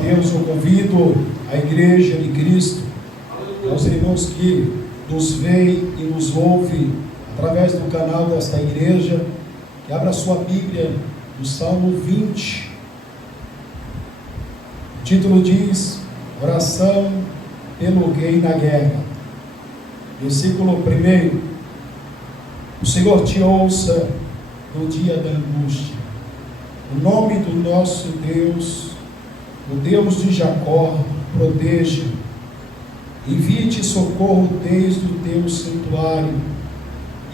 Deus, eu convido a Igreja de Cristo, aos irmãos que nos veem e nos ouvem através do canal desta igreja, que abra sua Bíblia no Salmo 20. O título diz: Oração pelo rei na guerra. Versículo 1: O Senhor te ouça no dia da angústia. O nome do nosso Deus, o Deus de Jacó, proteja. Envie-te socorro desde o teu santuário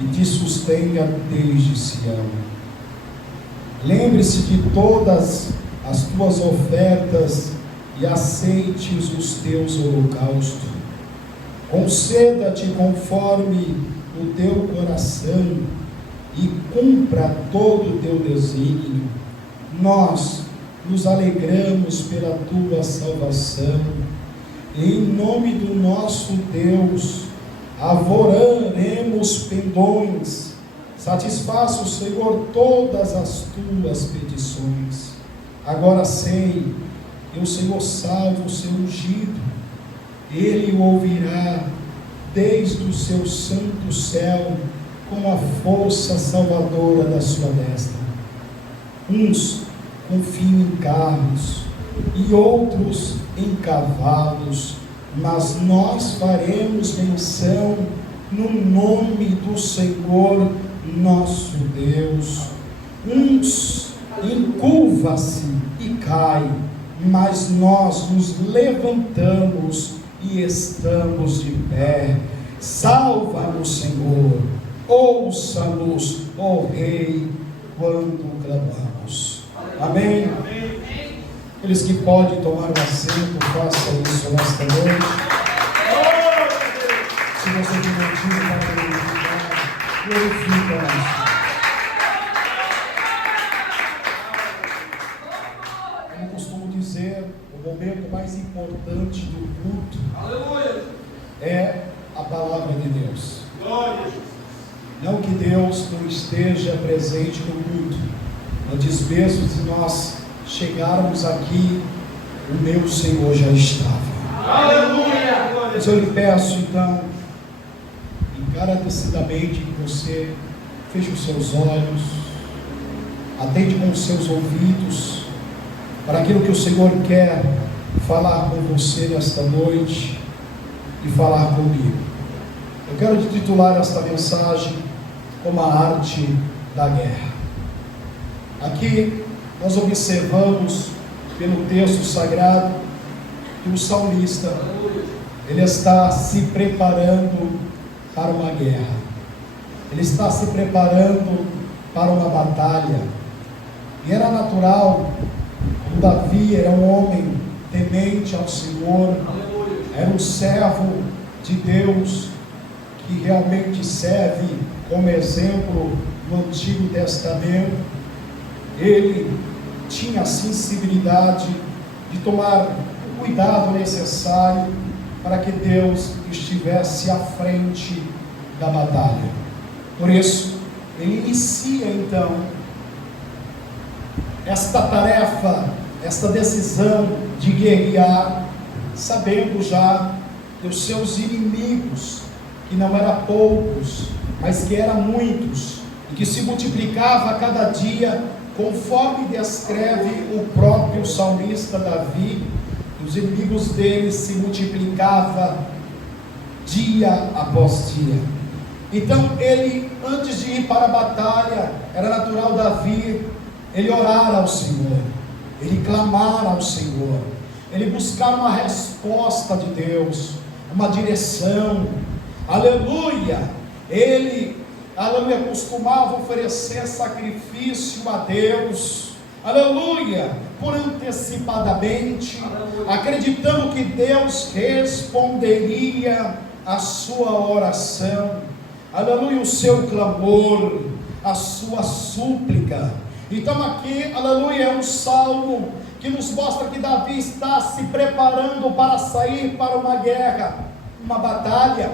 e te sustenha desde Sião. Lembre-se de todas as tuas ofertas e aceite os teus holocaustos. Conceda-te conforme o teu coração e cumpra todo o teu desígnio. Nós nos alegramos pela tua salvação. Em nome do nosso Deus, arvoraremos pendões. Satisfaça o Senhor todas as tuas petições. Agora sei que o Senhor salva o seu ungido. Ele o ouvirá desde o seu santo céu, com a força salvadora da sua destra. Uns confiam em carros e outros em cavalos, mas nós faremos menção no nome do Senhor nosso Deus. Uns encurvam-se e caem, mas nós nos levantamos e estamos de pé. Salva-nos, Senhor, ouça-nos, ó Rei, quando clamamos. Amém? Amém. Aqueles que podem tomar um assento, façam isso nesta noite. Se você tem motivo para glorificar, glorifica. Como costumo dizer, o momento mais importante do culto é a palavra de Deus. Não que Deus não esteja presente no culto, antes mesmo de nós chegarmos aqui, o meu Senhor já estava. Aleluia! Mas eu lhe peço então, encarecidamente, que você feche os seus olhos, atende com os seus ouvidos para aquilo que o Senhor quer falar com você nesta noite e falar comigo. Eu quero titular esta mensagem como a arte da guerra. Aqui nós observamos pelo texto sagrado que o salmista, ele está se preparando para uma guerra, ele está se preparando para uma batalha, e era natural. O Davi era um homem temente ao Senhor, era um servo de Deus, que realmente serve como exemplo no Antigo Testamento. Ele tinha a sensibilidade de tomar o cuidado necessário para que Deus estivesse à frente da batalha. Por isso, ele inicia então esta tarefa, esta decisão de guerrear, sabendo já que os seus inimigos, que não eram poucos, mas que eram muitos, e que se multiplicava a cada dia, conforme descreve o próprio salmista Davi, os inimigos dele se multiplicavam dia após dia. Então ele, antes de ir para a batalha, era natural Davi, ele orar ao Senhor, ele clamar ao Senhor, ele buscar uma resposta de Deus, uma direção. Aleluia! Ele, aleluia, costumava oferecer sacrifício a Deus, aleluia, por antecipadamente, acreditando que Deus responderia a sua oração, aleluia, o seu clamor, a sua súplica. Então aqui, aleluia, é um salmo que nos mostra que Davi está se preparando para sair para uma guerra, uma batalha.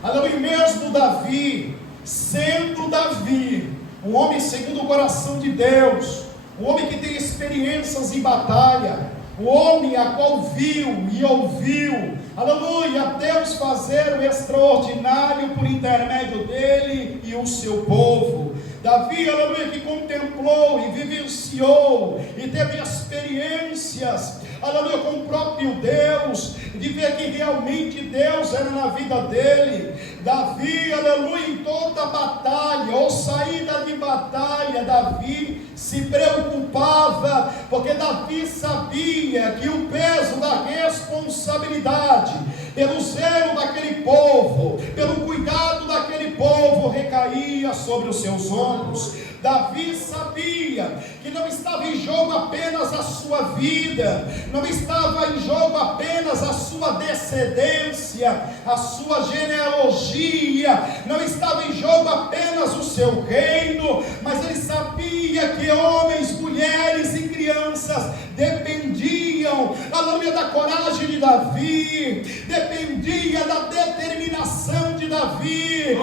Aleluia, mesmo Davi, sendo Davi, um homem segundo o coração de Deus, um homem que tem experiências em batalha, o homem a qual viu e ouviu, aleluia, Deus fazer o extraordinário por intermédio dele e o seu povo. Davi, aleluia, que contemplou e vivenciou e teve experiências, aleluia, com o próprio Deus, de ver que realmente Deus era na vida dele. Davi, aleluia, em toda batalha ou saída de batalha, Davi se preocupava, porque Davi sabia que o peso da responsabilidade, pelo zelo daquele povo, pelo cuidado daquele povo, recaía sobre os seus ombros. Davi sabia que não estava em jogo apenas a sua vida, não estava em jogo apenas a sua descendência, a sua genealogia, não estava em jogo apenas o seu reino, mas ele sabia que homens, mulheres e crianças dependiam, aleluia, da coragem de Davi, dependia da determinação de Davi,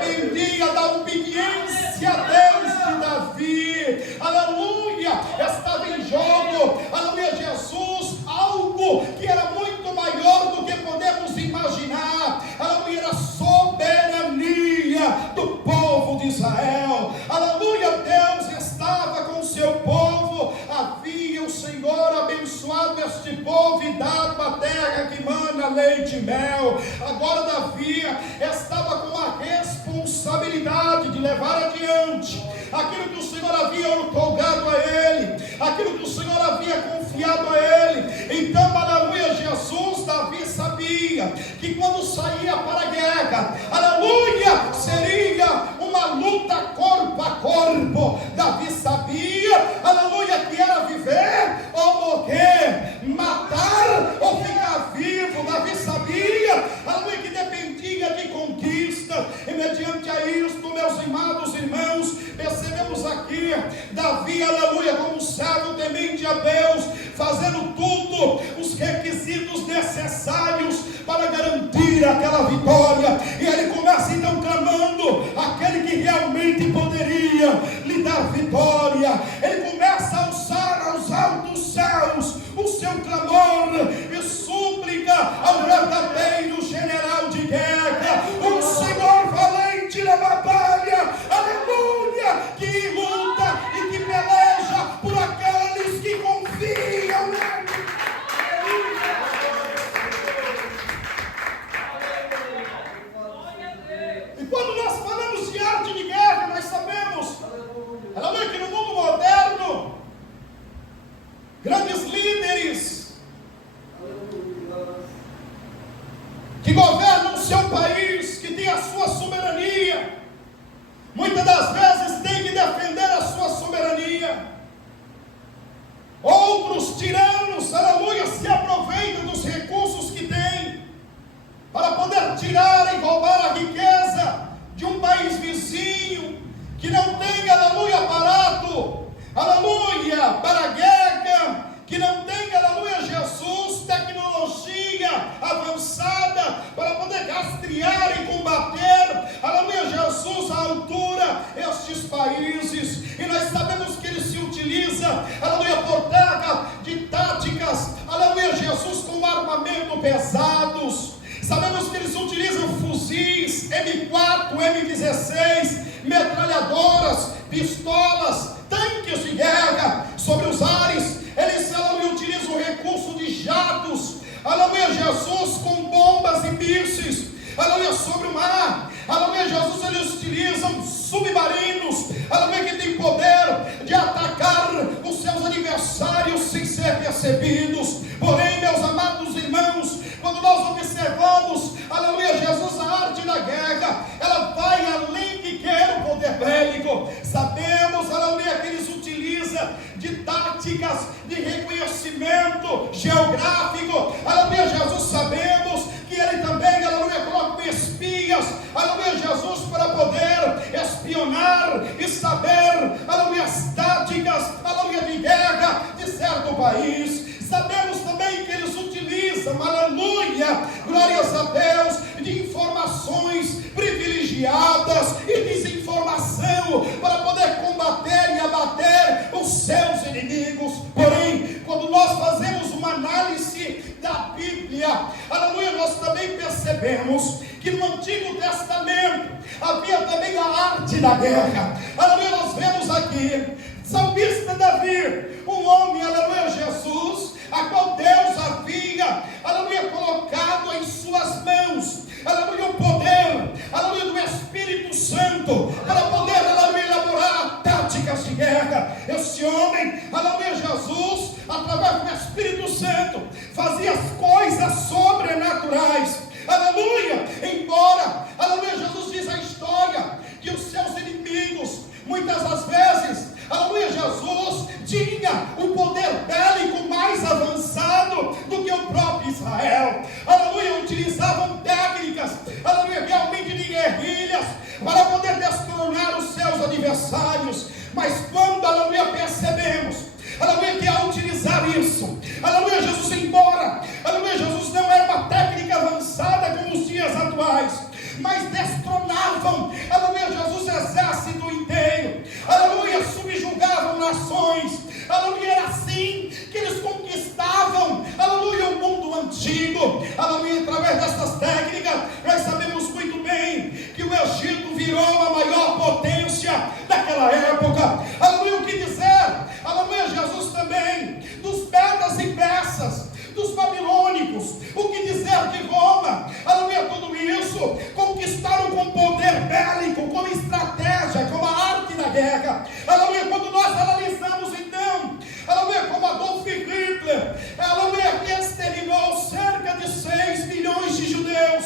dependia da obediência a Deus de Davi, aleluia, estava em jogo, aleluia, Jesus, algo que era muito maior do que podemos imaginar, aleluia, era a soberania do povo de Israel, aleluia, Deus estava com o seu povo, havia o Senhor abençoado este povo e dado a terra que mana leite e mel. Agora Davi estava com a responsabilidade de levar adiante aquilo que o Senhor havia outorgado a ele, aquilo que o Senhor havia confiado a ele. Então, aleluia, Jesus, Davi sabia que quando saía para a guerra, aleluia, seria uma luta corpo a corpo. Davi sabia, aleluia, que era viver ou morrer, matar ou ficar vivo. Davi sabia, aleluia, que dependia de conquista. E mediante a isto, meus amados irmãos, percebemos aqui Davi, aleluia, como um servo temente a Deus, fazendo tudo, os requisitos necessários para garantir aquela vitória. E ele começa então clamando aquele que realmente poderia lhe dar vitória. Ele começa a alçar aos altos céus o seu clamor e súplica ao verdadeiro general de guerra, o Senhor valente na batalha, aleluia, que luta e que peleja por aqueles que confiam nele. E quando nós falamos de arte de guerra, nós sabemos, aleluia, que no mundo moderno, grandes líderes que governam o seu país, que têm a sua soberania, muitas das vezes têm que defender a sua soberania. Outros tiranos, aleluia, se aproveitam dos recursos que têm para poder tirar e roubar a riqueza de um país vizinho que não tem, aleluia, aparato, aleluia, para a guerra, que não tem, aleluia, Jesus, tecnologia avançada para poder rastrear e combater, aleluia, Jesus, à altura, estes países. E nós sabemos que ele se utiliza, aleluia, por terra, de táticas, aleluia, Jesus, com armamento pesados. Sabemos que eles utilizam fuzis M4, M16, metralhadoras, pistolas, tanques de guerra sobre os ares. Eles, aleluia, utilizam o recurso de jatos, aleluia, Jesus, com bombas e mísseis, aleluia, sobre o mar. Aleluia, Jesus, eles utilizam submarinos, aleluia, que tem poder de atacar os seus adversários sem ser percebidos. Porém, meus amados irmãos, quando nós observamos, aleluia, Jesus, a arte da guerra, ela vai além de quer o poder bélico. Sabemos, aleluia, que eles utilizam de táticas de reconhecimento geográfico. Aleluia, Jesus, sabemos que ele também, aleluia, coloca espias, aleluia, Jesus, para poder espionar e saber, aleluia, as táticas, aleluia, de guerra de certo país. Sabemos também que eles utilizam, aleluia, glórias a Deus, de informações privilegiadas e desinformação para poder combater e abater os seus inimigos. Porém, quando nós fazemos guerra. Aleluia, nós também percebemos que no Antigo Testamento havia também a arte da guerra. Aleluia, nós vemos aqui, salmista Davi, um homem, aleluia, Jesus, a qual Deus havia, aleluia, colocado em suas mãos, aleluia, o poder, aleluia, do Espírito Santo, para poder, aleluia, elaborar táticas de guerra. Esse homem, aleluia, Jesus, através do Espírito Santo, fazia as coisas sobrenaturais, aleluia, embora, aleluia, Jesus diz a história, que os seus inimigos, muitas das vezes, aleluia, Jesus tinha o poder bélico mais avançado do que o próprio Israel, aleluia, utilizavam técnicas, aleluia, realmente de guerrilhas, para poder destronar os seus adversários. Mas quando, aleluia, percebemos, aleluia, que ao utilizar isso, aleluia, Jesus, embora, aleluia, Jesus não era uma técnica avançada como os dias atuais, mas destronavam, aleluia, Jesus, exército inteiro, aleluia, subjugavam nações, aleluia, era assim que eles conquistavam, aleluia, o mundo antigo, aleluia, através dessas técnicas. Nós sabemos muito bem que o Egito virou a maior potência daquela época, aleluia, o que dizer, aleluia, Jesus, também dos medas e persas, dos babilônicos, o que dizer de Roma, aleluia, tudo isso conquistaram com poder bélico, com estratégia, com a arte da guerra, aleluia. Quando nós analisamos então, aleluia, como Adolf Hitler, aleluia, que exterminou cerca de 6 milhões de judeus,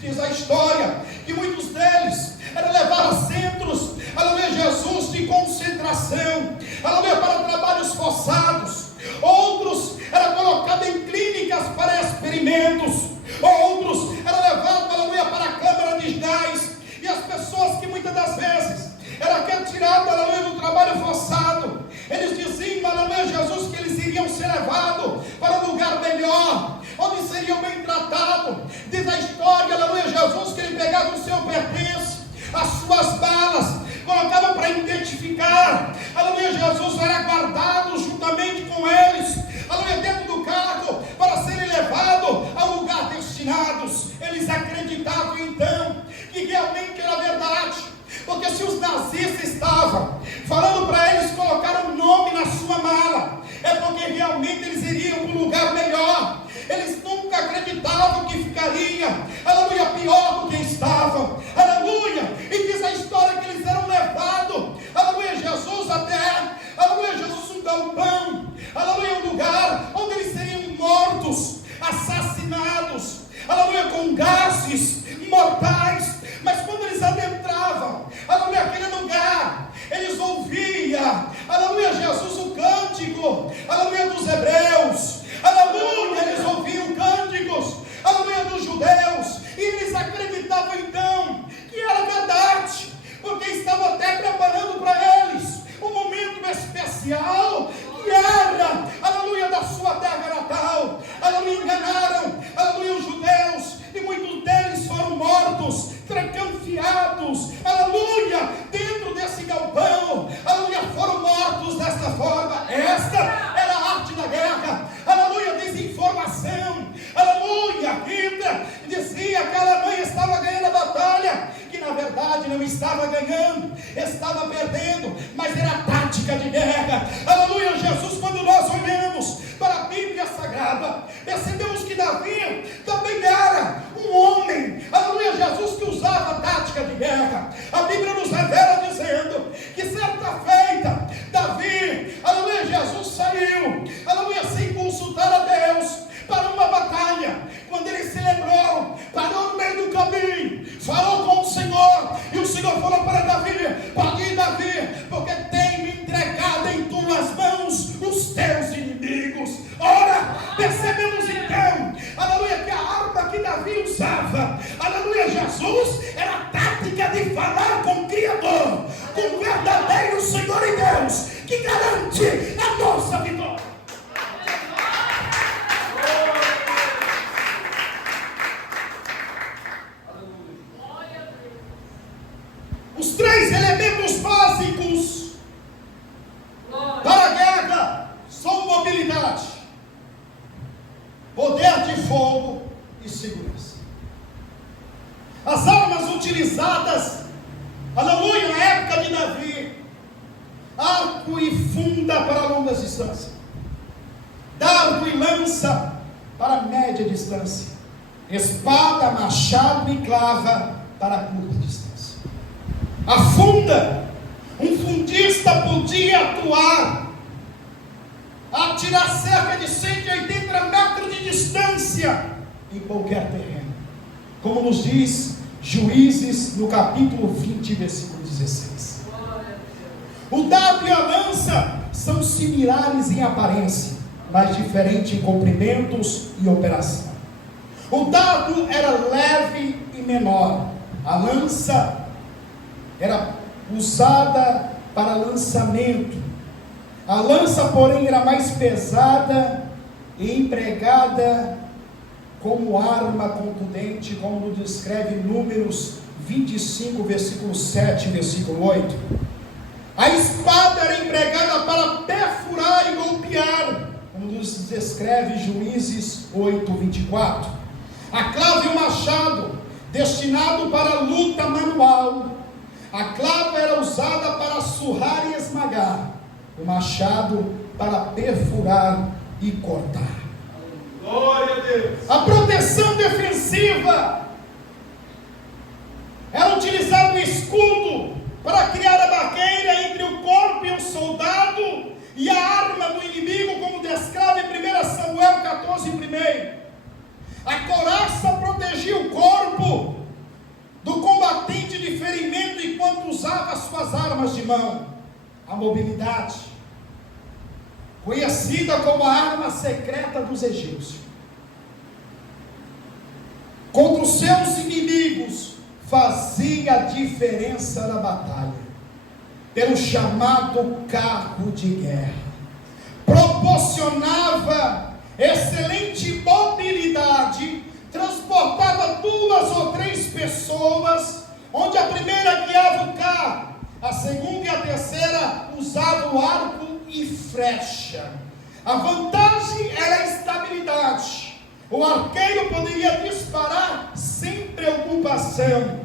diz a história que muitos deles eram levados a centros, aleluia, Jesus, de concentração, aleluia, para trabalhos forçados. Outros eram colocados em clínicas para experimentos, outros eram levados, aleluia, para a câmara de gás. E as pessoas que muitas das vezes eram retiradas, aleluia, do trabalho forçado, eles diziam, aleluia, Jesus, que eles iriam ser levados para um lugar melhor, onde seriam bem tratados. Diz a história, aleluia, Jesus, que ele pegava o seu pertence, as suas balas, colocava para identificar, aleluia, Jesus era guardado juntamente com eles, aleluia, dentro do carro, para serem levados ao lugar destinados. Eles acreditavam então que realmente era verdade, porque se os nazistas estavam falando para eles colocar um nome na sua mala, é porque realmente eles iriam para um lugar melhor. Eles nunca acreditavam que ficaria, aleluia, pior do que estavam, aleluia. E diz a história que eles eram levados, aleluia, Jesus, até, aleluia, Jesus, um galpão, aleluia, um lugar onde eles seriam mortos, assassinados, aleluia, com gases mortais. Mas quando eles adentravam, aleluia, aquele lugar, eles ouviam, aleluia, Jesus, o cântico, aleluia, dos hebreus, aleluia, eles ouviam cânticos, aleluia, dos judeus, e eles acreditavam então que era verdade, porque estavam até preparando para eles um momento especial, que era, aleluia, da sua terra natal. Aleluia, enganaram, aleluia, os judeus, e muitos deles foram mortos, trancafiados, aleluia, dentro desse galpão, aleluia, foram mortos desta forma. Esta era a arte da guerra, aleluia, desinformação, aleluia. Hitler dizia que a Alemanha estava ganhando a batalha, que na verdade não estava ganhando, estava perdendo, mas era a tática de guerra, aleluia. Jesus, quando nós olhamos para a Bíblia Sagrada, percebemos que Davi também era um homem, aleluia, Jesus, que usava a tática de guerra. A Bíblia nos revela dizendo que certa feita, Davi, aleluia, Jesus saiu, aleluia, sem consultar a Deus, para uma batalha. Quando ele se lembrou, parou no meio do caminho, falou com o Senhor, e o Senhor falou para Davi: pode ir, Davi, porque tem-me entregado em tuas mãos os teus inimigos. Ora, percebemos então, aleluia, que a arma que Davi usava, aleluia, Jesus, era a tática de falar com o Criador, com o verdadeiro Senhor e Deus, que garante a nossa vitória. Os três elementos básicos para a guerra são mobilidade, poder de fogo arco e funda para longas distâncias, dardo e lança para média distância, espada, machado e clava para curta distância. A funda, um fundista podia atuar, atirar cerca de 180 metros de distância em qualquer terreno, como nos diz Juízes no capítulo 20, versículo 16. O dardo e a lança são similares em aparência, mas diferentes em comprimentos e operação. O dardo era leve e menor, a lança era usada para lançamento. A lança, porém, era mais pesada e empregada como arma contundente, como nos descreve Números 25, versículo 7 e versículo 8. A espada era empregada para perfurar e golpear, como nos descreve Juízes 8, 24. A clava e o machado, destinado para a luta manual. A clava era usada para surrar e esmagar, o machado para perfurar e cortar. Glória a Deus. A proteção defensiva era utilizado o escudo para criar a barreira entre o corpo e o soldado e a arma do inimigo, como descreve em 1 Samuel 14, 1. A couraça protegia o corpo do combatente de ferimento enquanto usava suas armas de mão. A mobilidade, conhecida como a arma secreta dos egípcios, contra os seus inimigos, fazia diferença na batalha, pelo chamado carro de guerra. Proporcionava excelente mobilidade, transportava 2 ou 3 pessoas, onde a primeira guiava o carro, a segunda e a terceira usava o arco e flecha. A vantagem era a estabilidade. O arqueiro poderia disparar sem preocupação.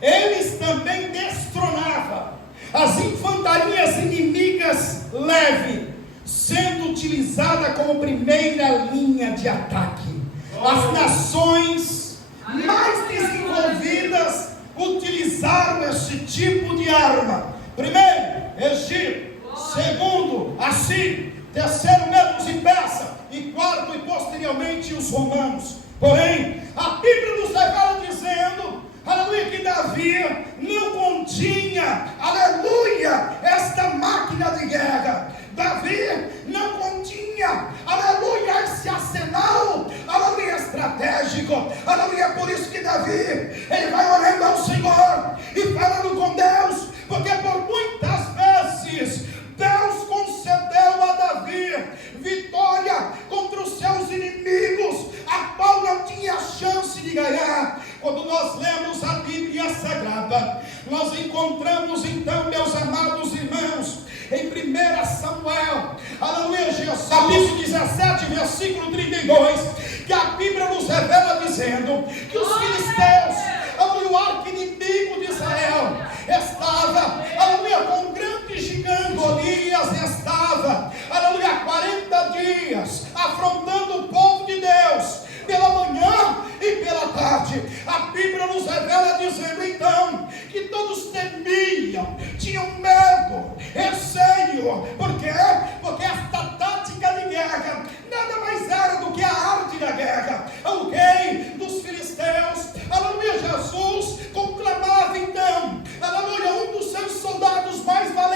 Eles também destronavam as infantarias inimigas leve, sendo utilizada como primeira linha de ataque. As nações mais desenvolvidas utilizaram esse tipo de arma. Primeiro, Egito. Segundo, Assírio. Terceiro, Medos e Persa. E quarto, e posteriormente, os romanos. Porém, a Bíblia nos revela dizendo, aleluia, que Davi não continha, aleluia, esta máquina de guerra. Davi não continha, aleluia, esse arsenal, aleluia, estratégico. Aleluia, por isso que Davi, ele vai orando ao Senhor e falando com Deus, porque por muitas vezes Deus concedeu a Davi vitória contra os seus inimigos, a qual não tinha chance de ganhar. Quando nós lemos a Bíblia Sagrada, nós encontramos então, meus amados irmãos, em 1 Samuel, aleluia, capítulo 17, versículo 32, que a Bíblia nos revela dizendo que os filisteus, aleluia, o arco inimigo de Israel, estava, aleluia, com um grande gigante, Golias estava, aleluia, 40 dias, afrontando o povo de Deus, pela manhã e pela tarde. A Bíblia nos revela dizendo então, que todos temiam, tinham medo, receio. Por quê? Porque esta tática de guerra nada mais era do que a arte da guerra. O rei dos filisteus, aleluia, Jesus, conclamava então, aleluia, um dos seus soldados mais valentes,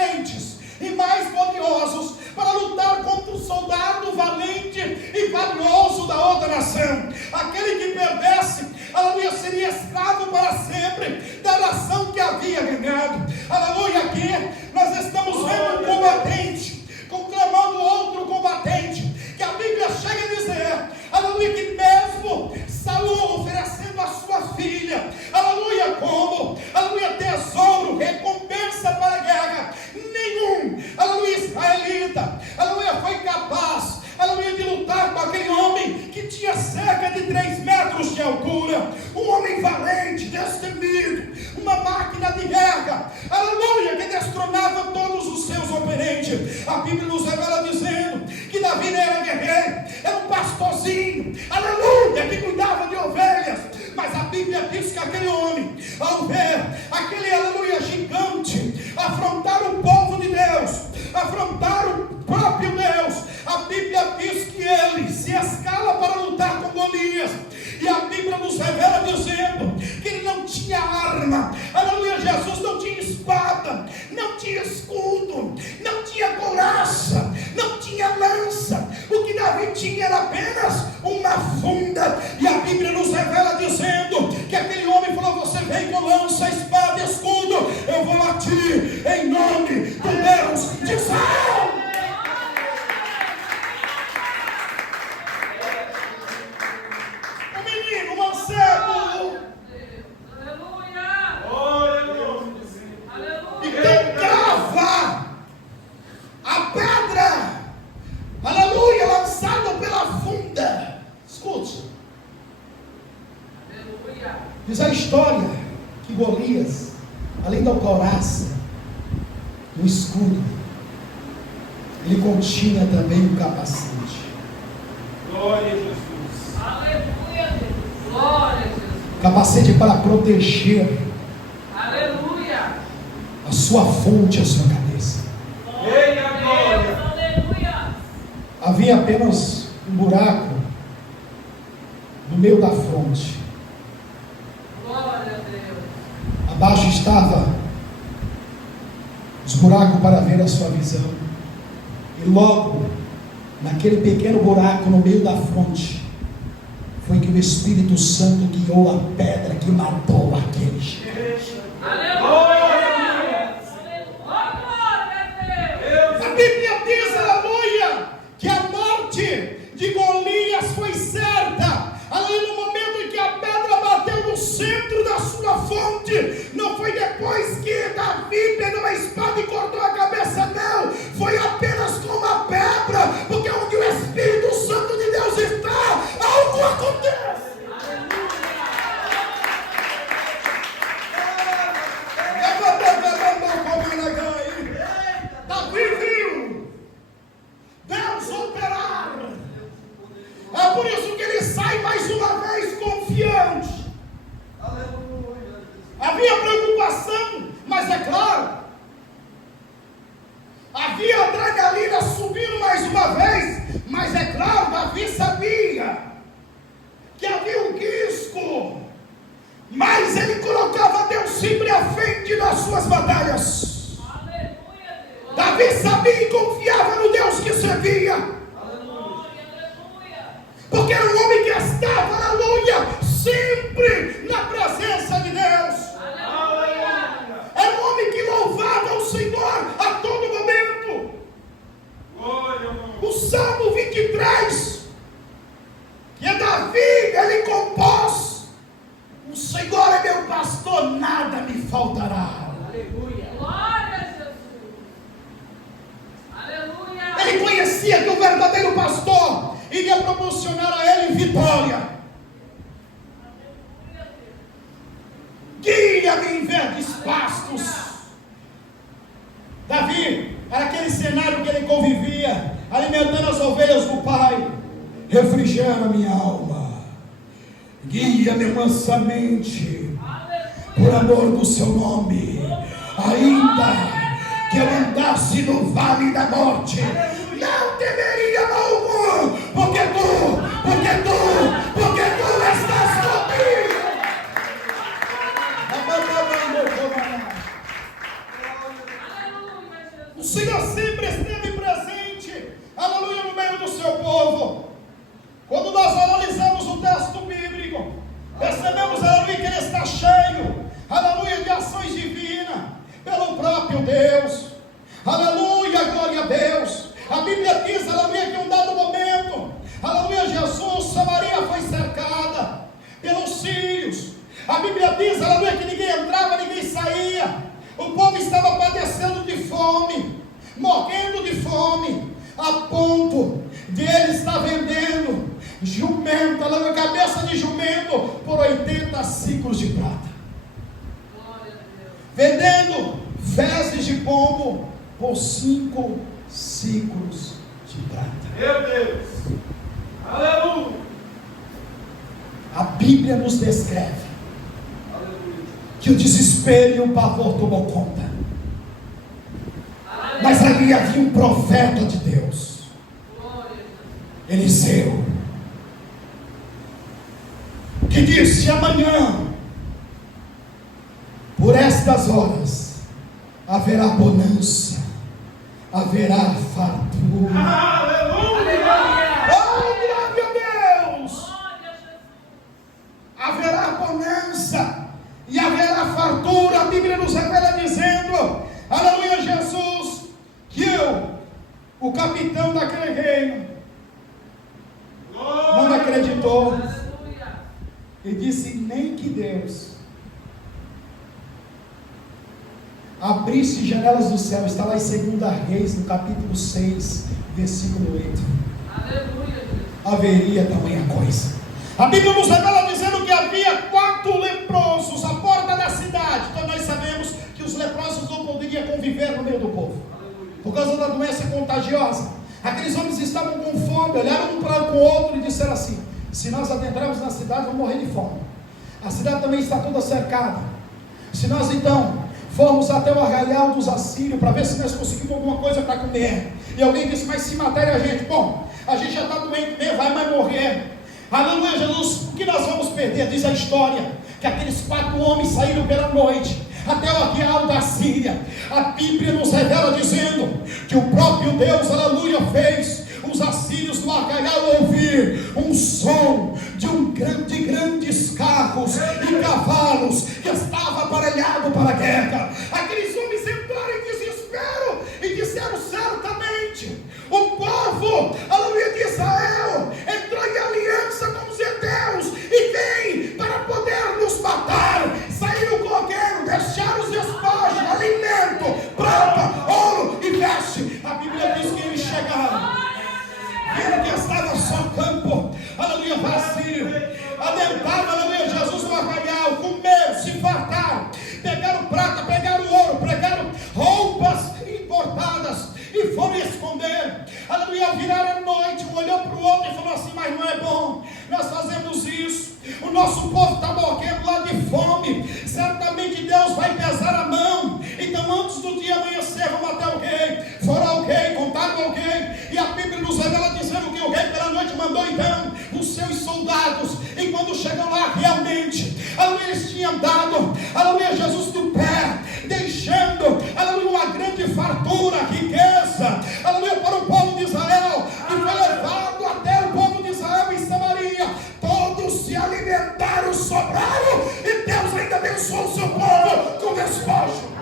frente. A Bíblia nos revela dizendo que Davi não era guerreiro, era um pastorzinho, aleluia, que cuidava de ovelhas. Mas a Bíblia diz que aquele homem, ao ver aquele, aleluia, gigante afrontar o povo de Deus, afrontar o próprio Deus, a Bíblia diz que ele se escala para lutar com Golias. E a Bíblia nos revela dizendo que ele não tinha arma, aleluia, Jesus não tinha espada, não tinha escudo, não tinha couraça, não tinha lança. O que Davi tinha era apenas uma funda. E a Bíblia nos revela dizendo que aquele homem falou: você vem com lança, espada, escudo, eu vou a ti em nome do Deus de Israel. Diz a história que Golias, além da couraça, do escudo, ele continha também um capacete. Glória a Jesus. Aleluia, Deus. Glória a Jesus. Capacete para proteger. Aleluia. A sua fonte, a sua cabeça. Venha a glória. Aleluia. Havia apenas um buraco no meio da fronte. Abaixo estava os buracos para ver a sua visão. E logo, naquele pequeno buraco no meio da fronte, foi que o Espírito Santo guiou a pedra que matou aquele gigante. A Bíblia diz, aleluia, que a morte de Golias foi certa. Ali no momento em que a pedra bateu no centro da sua fonte, não foi depois que Davi pegou uma espada e cortou a cabeça, não, foi apenas com uma pedra, porque onde o Espírito Santo de Deus está, algo acontece. Davi viu Deus operar. É por isso que ele sai mais uma vez confiante. Havia preocupação, mas é claro, havia adrenalina subindo mais uma vez, mas é claro, Davi sabia que havia um risco, mas ele colocava Deus sempre à frente das suas batalhas. Davi sabia e confiava no Deus que servia. Porque era um homem que estava, aleluia, sempre na presença de Deus. Aleluia. Era um homem que louvava o Senhor a todo momento. Glória. O Salmo 23, que é Davi, ele compôs: o Senhor é meu pastor, nada me faltará. Aleluia. Glória a Jesus. Aleluia. Ele conhecia que o verdadeiro pastor iria proporcionar a ele vitória. Guia-me em verdes pastos. Davi era aquele cenário que ele convivia, alimentando as ovelhas do pai. Refrigera minha alma, guia-me mansamente, por amor do seu nome. Ainda que eu andasse no vale da morte, não temeria mal algum, porque tu estás comigo. O Senhor sempre esteve presente, aleluia, no meio do seu povo. Quando nós analisamos o texto bíblico, percebemos, aleluia, que ele está cheio, aleluia, de ações divinas, pelo próprio Deus. Aleluia, glória a Deus. A Bíblia diz, aleluia, que em um dado momento, aleluia, Jesus, Samaria foi cercada pelos sírios. A Bíblia diz, aleluia, que ninguém entrava, ninguém saía. O povo estava padecendo de fome, morrendo de fome, a ponto de ele estar vendendo jumento, aleluia, cabeça de jumento por 80 ciclos de prata. Vendendo fezes de pombo por 5 ciclos de prata. Meu Deus. Aleluia. A Bíblia nos descreve Aleluia. que o desespero e o pavor tomou conta. Mas ali havia um profeta de Deus, Eliseu, que disse: amanhã, por estas horas, haverá bonança, haverá fartura. Aleluia. Oh, glória a Deus! Haverá bonança e haverá fartura. A Bíblia nos revela dizendo, aleluia, Jesus, que o capitão daquele reino, não acreditou e disse: nem que Deus abrisse janelas do céu. Está lá em 2 Reis, no capítulo 6, versículo 8. Haveria tamanha coisa. A Bíblia nos revela dizendo que havia 4 leprosos à porta da cidade. Então nós sabemos que os leprosos não poderiam conviver no meio do povo, por causa da doença contagiosa. Aqueles homens estavam com fome, olharam um para o outro e disseram assim: se nós adentrarmos na cidade, vamos morrer de fome. A cidade também está toda cercada. Se nós então formos até o arraial dos assírios para ver se nós conseguimos alguma coisa para comer, e alguém disse: mas se matarem a gente, bom, a gente já está doente mesmo, vai morrer. Aleluia, Jesus, o que nós vamos perder? Diz a história que aqueles 4 homens saíram pela noite até o arraial da Síria. A Bíblia nos revela dizendo que o próprio Deus, aleluia, fez os assírios no arraial ouvir um som de grandes carros e cavalos que estava aparelhado para a guerra. Aqueles homens entraram em desespero e disseram: certamente o povo, aleluia, de Israel entrou em aliança com os heteus e vem para poder nos matar. Saíram correndo, deixaram os despojos, alimento, prata, ouro e veste. A Bíblia diz que eles chegaram, viram que estava só campo, aleluia, vazio, adentraram, aleluia, Jesus no arraial, comeram, se fartaram, pegaram prata, pegaram ouro, pegaram roupas importadas e foram esconder. Aleluia, viraram a noite, um olhou para o outro e falou assim: mas não é bom nós fazemos isso, o nosso povo está morrendo lá de fome, certamente Deus vai pesar a mão. Então antes do dia amanhecer, vamos até o rei. Foram ao rei, contaram ao rei, e a Bíblia nos revela dizendo que o rei pela noite mandou então os seus soldados, e quando chegam lá realmente, aleluia, eles tinham dado, aleluia, Jesus do pé, deixando, aleluia, uma grande fartura, riqueza, aleluia, para o povo de Israel, e foi levado até o povo de Israel em Samaria. Todos se alimentaram, sobraram, e Deus ainda abençoou o seu povo com despojo.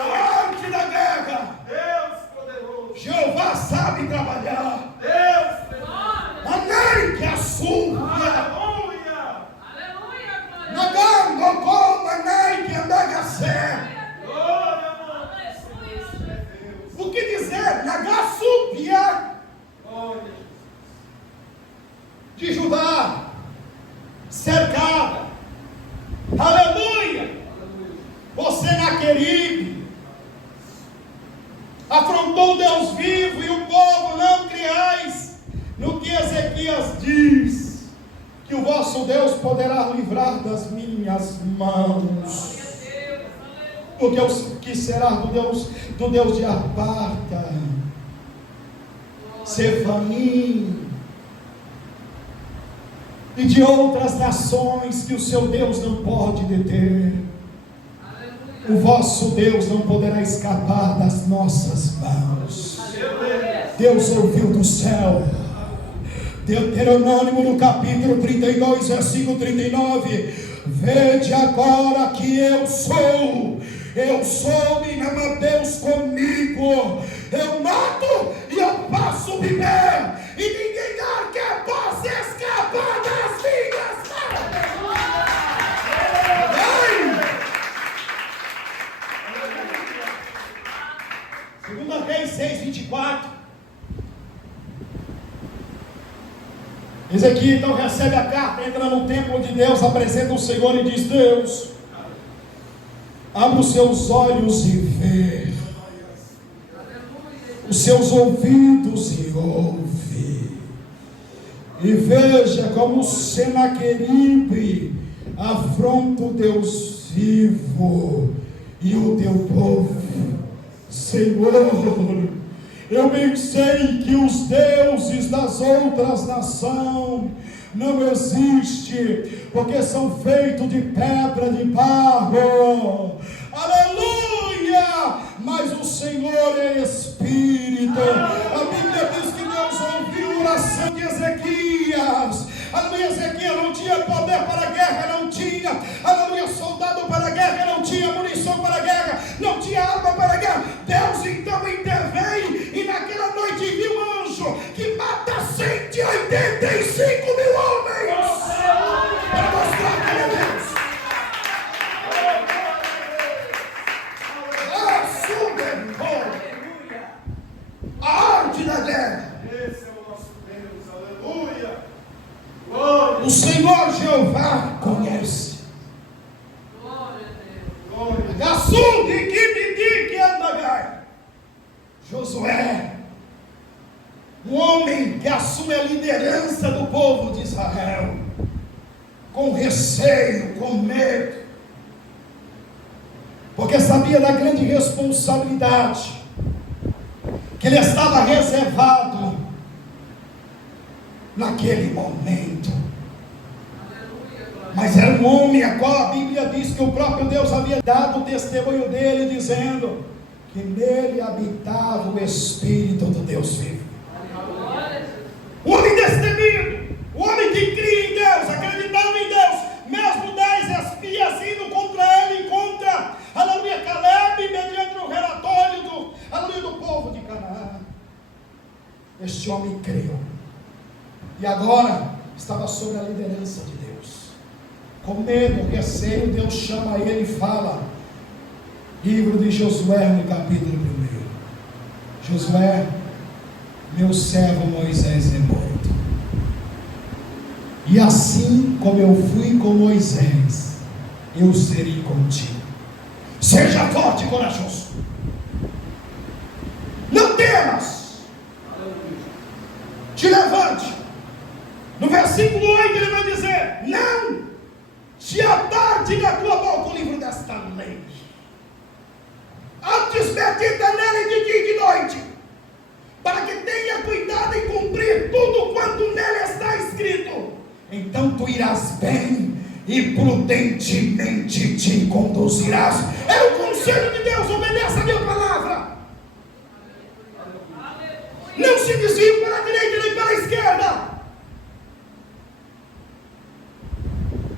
Arte da guerra. Deus poderoso. Jeová sabe trabalhar. Deus. Amém, que a súbia. Aleluia. Nagam, gogol, amém, que andagacé. Glória, amor. O que dizer? Nagasúbia Glória. de Judá, cercada. Aleluia. Você Senaqueribe afrontou Deus vivo, e o povo: não criais no que Ezequias diz, que o vosso Deus poderá livrar das minhas mãos. O Deus que será do Deus de Arparta, Sefanim e de outras nações que o seu Deus não pode deter. O vosso Deus não poderá escapar das nossas mãos. Deus ouviu do céu. Deuteronômio no capítulo 32, versículo 39. Vede agora que eu sou e não há Deus comigo. Eu mato e eu faço viver, e ninguém dá que eu possa escapar das minhas mãos. Segunda Reis 6:24. Diz Ezequiel então recebe a carta, entra no templo de Deus, apresenta o Senhor e diz: Deus, abre os seus olhos e vê, os seus ouvidos e ouve, e veja como Senaqueribe afronta o Deus vivo e o teu povo. Senhor, eu bem sei que os deuses das outras nações não existem, porque são feitos de pedra, de barro. Aleluia! Mas o Senhor é Espírito. A Bíblia diz que Deus ouviu a oração de Ezequias. Aleluia, Ezequias não tinha poder para a guerra, não tinha, aleluia, soldado para a guerra, não tinha munição para a guerra, não tinha arma para a guerra. Deus então intervém e naquela noite viu um anjo que mata 185 mil homens para mostrar que é Deus. A arte da guerra. Esse é o nosso Deus, aleluia. O Senhor Jeová conhece. Gassum de que andagai. Josué, um homem que assume a liderança do povo de Israel, com receio, com medo, porque sabia da grande responsabilidade que ele estava reservado naquele momento. Mas era um homem a qual a Bíblia diz que o próprio Deus havia dado o testemunho dele, dizendo que nele habitava o Espírito do Deus vivo. O homem destemido, o homem que cria em Deus, acreditava em Deus, mesmo 10 espias indo contra ele, contra, aleluia, Caleb, mediante o relatório do povo de Canaã. Este homem creu, e agora estava sob a liderança de Deus. Com medo, receio, Deus chama ele e fala. Livro de Josué, no capítulo 1. Josué, meu servo Moisés é morto. E assim como eu fui com Moisés, eu serei contigo. Seja forte e corajoso. Não temas. Te levante. No versículo 8 ele vai dizer: não te aparte da tua boca o livro desta lei. Antes medita nele de dia e de noite, para que tenha cuidado em cumprir tudo quanto nele está escrito. Então tu irás bem e prudentemente te conduzirás. É o conselho de Deus, obedeça a minha palavra. Não se desvie para a direita nem para a esquerda.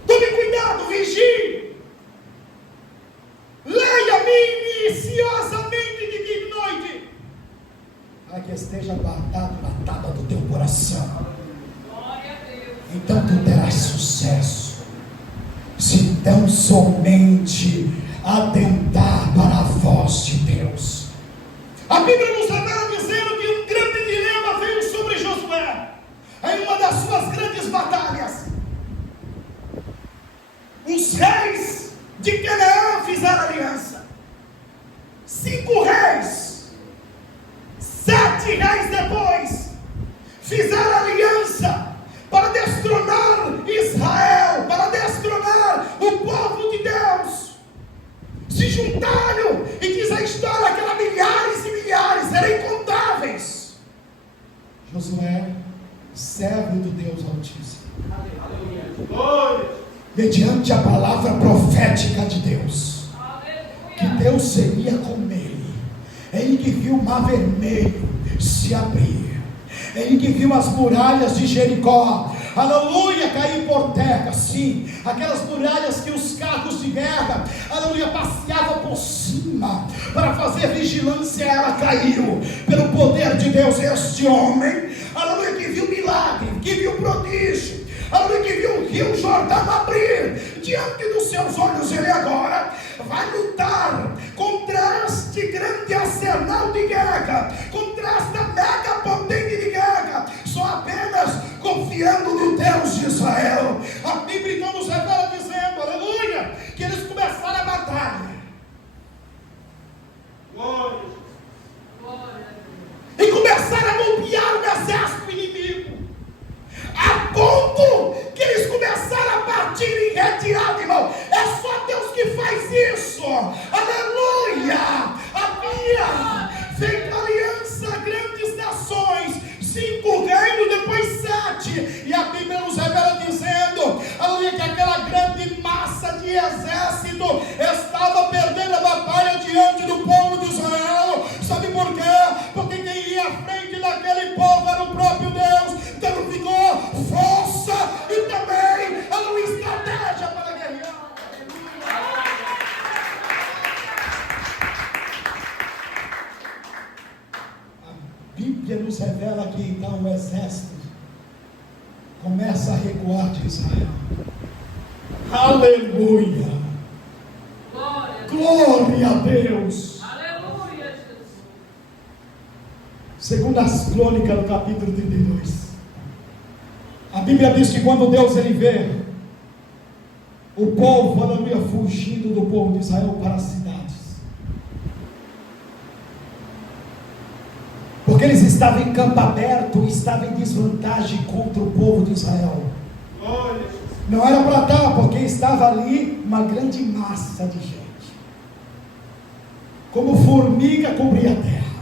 Tome cuidado, vigie. Leia minuciosamente de dia e de noite, para que esteja guardado na tábua do teu coração. Então tu terás sucesso, se tão somente atentar para a voz de Deus. A Bíblia nos revela dizendo que um grande dilema veio sobre Josué em uma das suas grandes batalhas. Os reis de Canaã fizeram aliança. 5 reis, 7 reis depois, fizeram aliança para destronar Israel, para destronar o povo de Deus. Se juntaram, e diz a história que eram milhares e milhares, eram incontáveis. Josué, servo do Deus Altíssimo, mediante a palavra profética de Deus, que Deus seria com ele que viu o mar vermelho se abrir, ele que viu as muralhas de Jericó, aleluia, cair por terra. Sim, aquelas muralhas que os carros de guerra, aleluia, passeavam por cima para fazer vigilância, ela caiu pelo poder de Deus. Este homem, aleluia, que viu milagre, que viu prodígio, aleluia, que viu o rio Jordão abrir diante dos seus olhos, ele agora vai lutar contra este grande arsenal de guerra, contra esta mega potente de guerra, só apenas confiando no retirada, irmão. É só Deus que faz isso. Aleluia. Havia feito aliança, grandes nações, 5 reinos, depois 7. E a Bíblia nos revela dizendo, aleluia, que aquela grande massa de exército estava perdendo a batalha diante do povo de Israel. Sabe por quê? Porque quem ia à frente daquele povo era o próprio Deus, dando vigor, força e também aleluia, estratégia para guerrear. A Bíblia nos revela que então o exército começa a recuar de Israel. Aleluia! Glória a Deus! Aleluia, Jesus. Segundo as Crônicas, no capítulo 32, a Bíblia diz que quando Deus ele vê o povo, aleluia, fugindo do povo de Israel para as cidades, porque eles estavam em campo aberto, estavam em desvantagem contra o povo de Israel. Não era para estar, porque estava ali uma grande massa de gente, como formiga cobria a terra.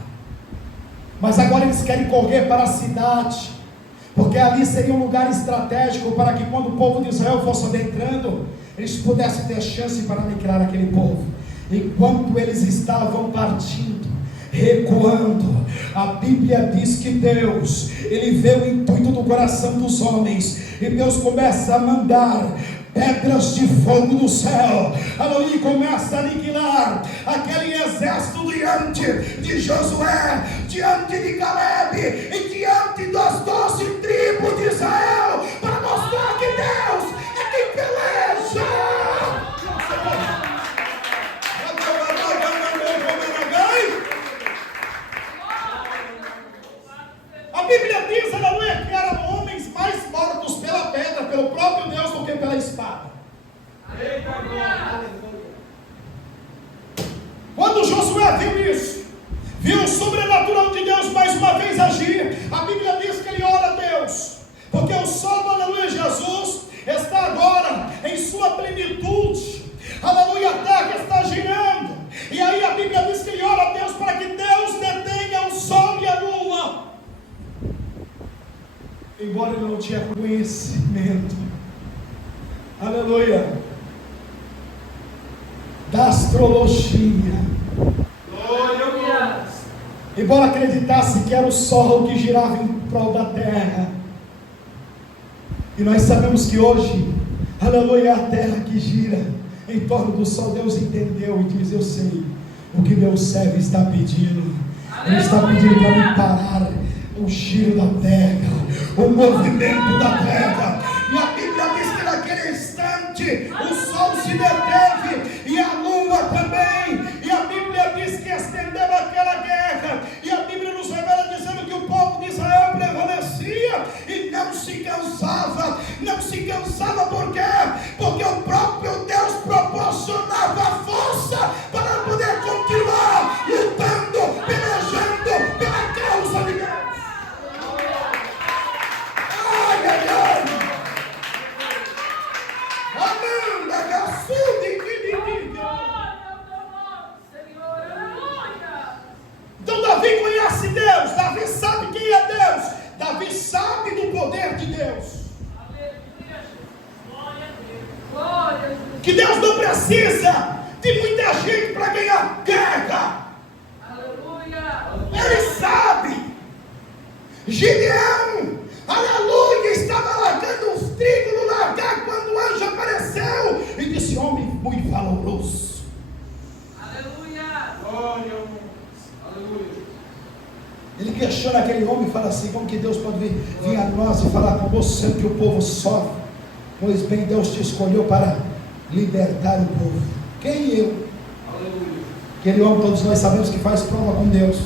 Mas agora eles querem correr para a cidade, porque ali seria um lugar estratégico para que quando o povo de Israel fosse adentrando, eles pudessem ter chance para aniquilar aquele povo. Enquanto eles estavam partindo, recuando, a Bíblia diz que Deus, ele vê o intuito do coração dos homens, e Deus começa a mandar pedras de fogo do céu, aleluia, começa a aniquilar aquele exército diante de Josué, diante de Caleb e diante das 12 tribos de Israel, para mostrar que Deus é quem peleja. A Bíblia diz, aleluia, que eram homens mais mortos pela pedra, pelo próprio Deus, do que pela espada. Quando Josué viu isso, viu o sobrenatural de Deus mais uma vez agir, a Bíblia diz que ele ora a Deus, porque o sol, aleluia, Jesus, está agora em sua plenitude, aleluia, a terra está girando, e aí a Bíblia diz que ele ora a Deus para que Deus detenha o sol e a lua. Embora ele não tinha conhecimento, aleluia, da astrologia, embora acreditasse que era o sol que girava em prol da terra, e nós sabemos que hoje, aleluia, é a terra que gira em torno do sol. Deus entendeu e diz: eu sei o que meu servo está pedindo. Ele está pedindo para me parar o giro da terra, o movimento da terra. E a Bíblia diz que naquele instante o sol se deteve e a lua também, e a Bíblia diz que estendeu aquela guerra, e a Bíblia nos revela dizendo que o povo de Israel prevalecia e não se cansava. Não se cansava por quê? Porque o próprio Deus proporcionava força para poder continuar lutando, pelejando pela causa de Deus. Então Davi conhece Deus, Davi sabe quem é Deus, Davi sabe do poder de Deus. Que Deus não precisa de muita gente para ganhar guerra. Ele sabe. Gideão, aleluia, estava largando os trigos no largar quando o anjo apareceu e disse: homem muito valoroso. Aleluia. Ele questiona aquele homem e fala assim: como que Deus pode vir a nós e falar conosco sendo que o povo sofre? Pois bem, Deus te escolheu para libertar o povo. Quem eu? Aleluia. Aquele homem, todos nós sabemos que faz prova com Deus.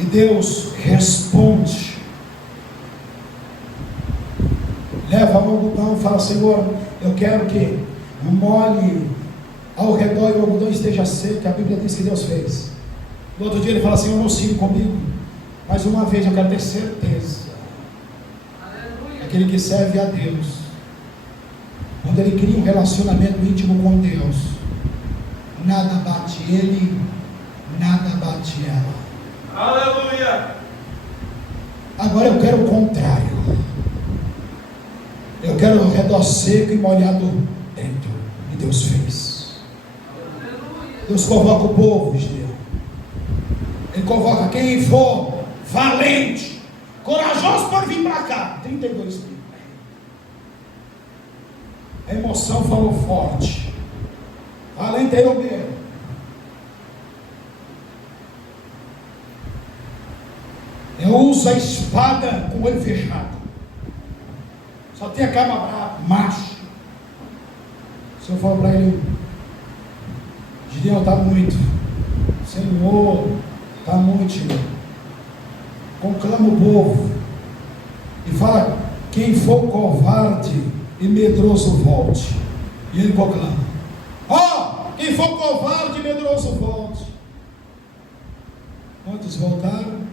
E Deus responde. Leva o algodão e fala: Senhor, eu quero que molhe ao redor e o algodão esteja seco. A Bíblia diz que Deus fez. No outro dia ele fala: Senhor, não siga comigo, mas uma vez eu quero ter certeza aquele que serve a Deus, quando ele cria um relacionamento íntimo com Deus, nada bate ele, nada bate ela. Aleluia! Agora eu quero o contrário. Eu quero o redor seco e molhado dentro. E Deus fez. Deus convoca o povo, Gideão. Ele convoca quem for valente, corajoso, pode vir para cá. 32 mil. A emoção falou forte. Valente é o mesmo. Eu uso a espada com o olho fechado. Só tem a cama brava, macho. Se eu falar para ele, Gideão, está muito. Senhor, está muito, Senhor. Conclama o povo. E fala, quem for covarde e medroso volte. E ele proclama, quem for covarde e medroso volte. Quantos voltaram?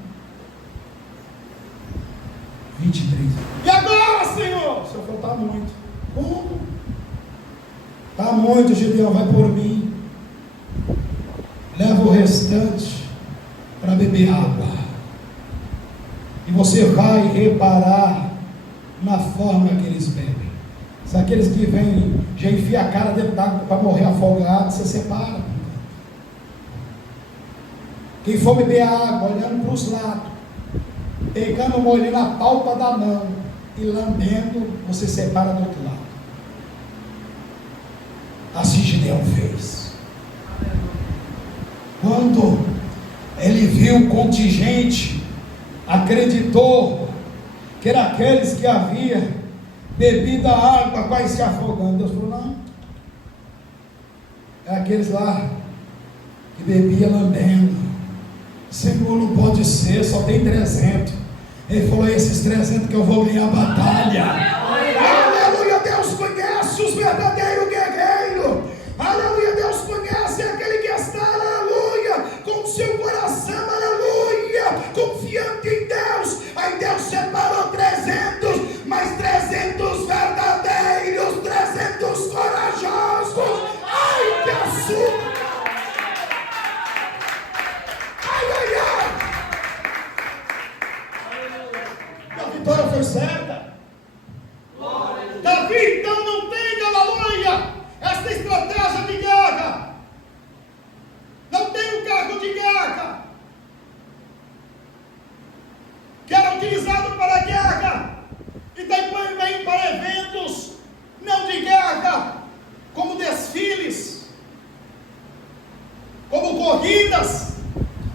23. E agora, Senhor? O Senhor falou, está muito. Como? Está muito, Gideão, vai por mim. Leva o restante para beber água. E você vai reparar na forma que eles bebem. Se aqueles que vêm, já enfia a cara dentro d'água para morrer afogado, você separa. Quem for beber água, olhando para os lados, pegando um molho na palpa da mão e lambendo, você separa do outro lado. Assim Gideão fez. Quando ele viu o contingente, acreditou que era aqueles que havia bebido a água quase se afogando. Deus falou, não, é aqueles lá que bebia lambendo. Senhor, não pode ser, só tem 300. Ele falou, esses 300 que eu vou ganhar a batalha. Aleluia, Deus conhece os verdadeiros guerreiros. Aleluia, Deus conhece aquele que está, aleluia, com o seu coração, aleluia, confiante em Deus. Aí Deus separou 300, mas 300 verdadeiros, 300 corajosos. Ai, que assunto! A vitória foi certa. Davi então não tem, aleluia, esta estratégia de guerra. Não tem um carro de guerra que era utilizado para a guerra e depois vem para eventos não de guerra, como desfiles, como corridas.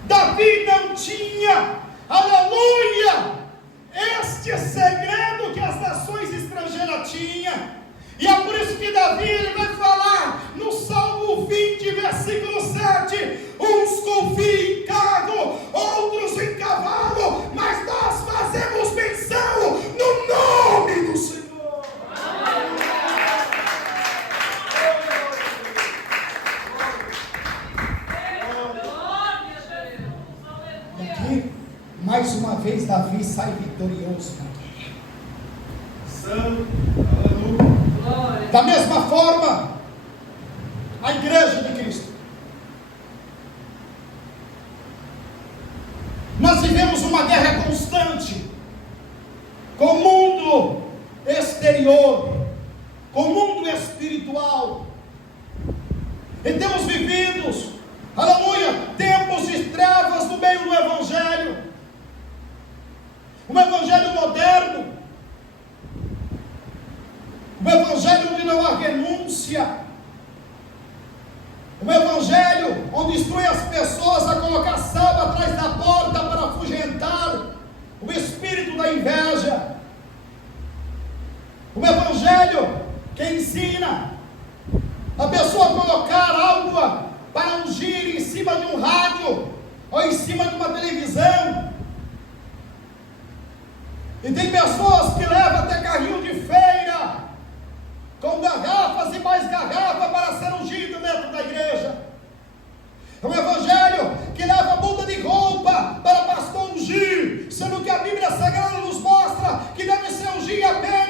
Davi não tinha, aleluia, este segredo que as nações estrangeiras tinham. E é por isso que Davi ele vai falar no Salmo 20, versículo 7: uns confiam em carro, outros em cavalo, mas nós fazemos menção no nome do Senhor. E aqui, mais uma vez, Davi sai vitorioso na guerra. Santo, aleluia. Da mesma forma, a igreja de Cristo. Nós vivemos uma guerra constante com o mundo exterior, com o mundo espiritual. E temos vivido, aleluia, tempos de trevas no meio do Evangelho. Um Evangelho moderno. Um Evangelho onde não há renúncia. Um Evangelho onde instrui as pessoas a colocar salvo atrás da porta para afugentar o espírito da inveja. Um Evangelho que ensina a pessoa a colocar algo para ungir em cima de um rádio ou em cima de uma televisão. E tem pessoas que levam até carrinho de feira com garrafas e mais garrafas para ser ungido dentro da igreja. É um evangelho que leva muda de roupa para pastor ungir, sendo que a Bíblia Sagrada nos mostra que deve ser ungir apenas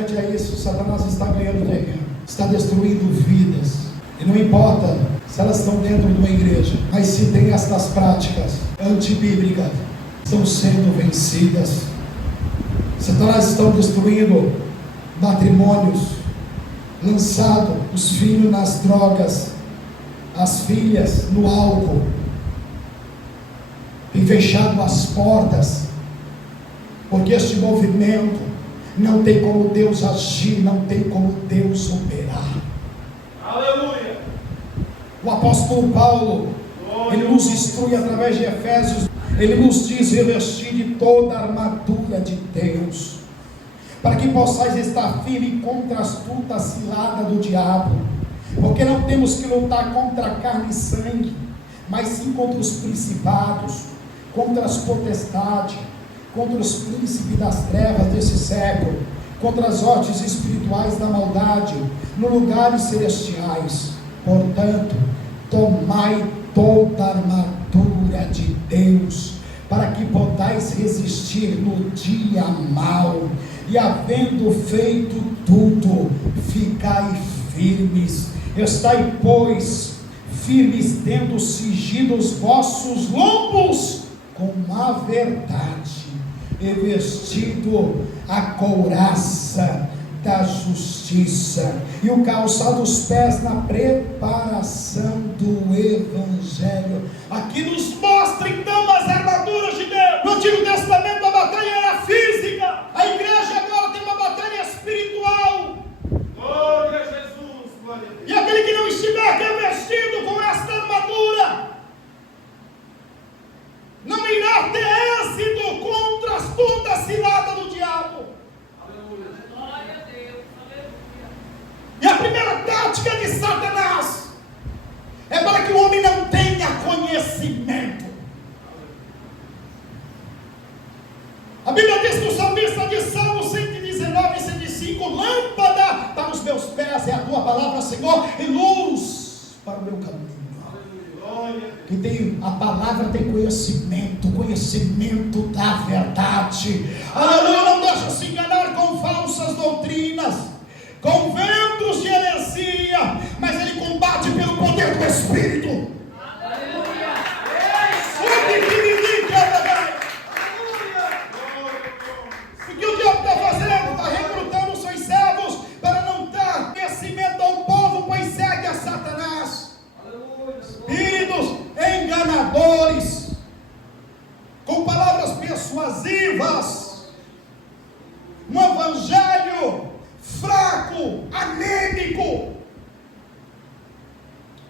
semelhante a isso, Satanás está ganhando terreno, está destruindo vidas. E não importa se elas estão dentro de uma igreja, mas se tem estas práticas antibíblicas, estão sendo vencidas. Satanás está destruindo matrimônios, lançado os filhos nas drogas, as filhas no álcool, tem fechado as portas, porque este movimento não tem como Deus agir, não tem como Deus operar. Aleluia. O apóstolo Paulo, ele nos instrui através de Efésios, ele nos diz: revestir de toda a armadura de Deus, para que possais estar firme contra a astuta cilada do diabo, porque não temos que lutar contra carne e sangue, mas sim contra os principados, contra as potestades, contra os príncipes das trevas desse século, contra as hostes espirituais da maldade, nos lugares celestiais. Portanto, tomai toda a armadura de Deus, para que possais resistir no dia mau, e havendo feito tudo, ficai firmes. Estai, pois, firmes, tendo cingido os vossos lombos com a verdade, e vestido a couraça da justiça, e o calçado dos pés na preparação do Evangelho. Aqui nos mostra então as armaduras de Deus. No Antigo Testamento a batalha era física, a igreja agora tem uma batalha espiritual. Glória a Jesus, glória a Deus. E aquele que não estiver revestido com esta armadura não irá ter êxito contra a astuta cilada do diabo. Glória a Deus. Aleluia. E a primeira tática de Satanás é para que o homem não tenha conhecimento. A Bíblia diz que o salmista de Salmo 119, 105: lâmpada para os meus pés é a tua palavra, Senhor, e luz para o meu caminho. Que tem a palavra, tem conhecimento, conhecimento da verdade. Aleluia. Não deixa se enganar com falsas doutrinas, com ventos de heresia, mas ele combate pelo poder do Espírito. Aleluia. O que o diabo está fazendo? Está recrutando os seus servos para não dar conhecimento ao povo, pois segue a Satanás. Espíritos enganadores, com palavras persuasivas, um evangelho fraco, anêmico,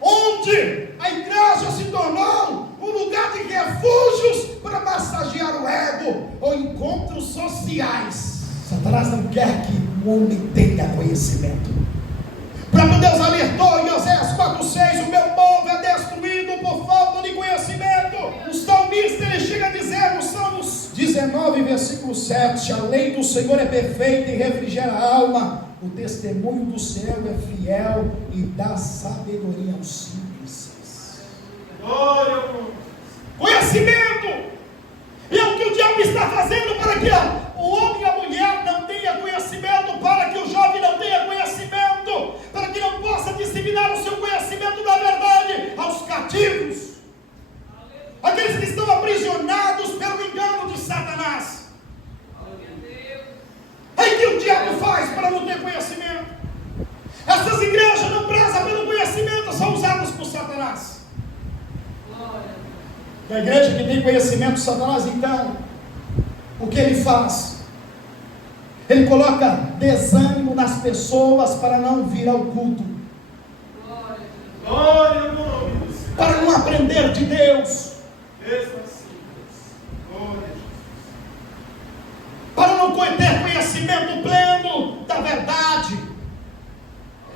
onde a igreja se tornou um lugar de refúgios para massagear o ego, ou encontros sociais. Satanás não quer que o homem tenha conhecimento. O próprio Deus alertou em Oséias 4:6: o meu povo é destruído por falta de conhecimento. O salmista, ele chega a dizer no Salmos 19, versículo 7: a lei do Senhor é perfeita e refrigera a alma, o testemunho do céu é fiel e dá sabedoria aos simples. Conhecimento! E é o que o diabo está fazendo para que o homem e a mulher não tenha conhecimento, para que o jovem não tenha conhecimento, para que não possa disseminar o seu conhecimento da verdade aos cativos, aqueles que estão aprisionados pelo engano de Satanás. Aí que o diabo faz para não ter conhecimento? Essas igrejas não prezam pelo conhecimento, são usadas por Satanás. A igreja que tem conhecimento de Satanás, então, o que ele faz? Ele coloca desânimo nas pessoas para não vir ao culto, para não aprender de Deus, para não ter conhecimento pleno da verdade,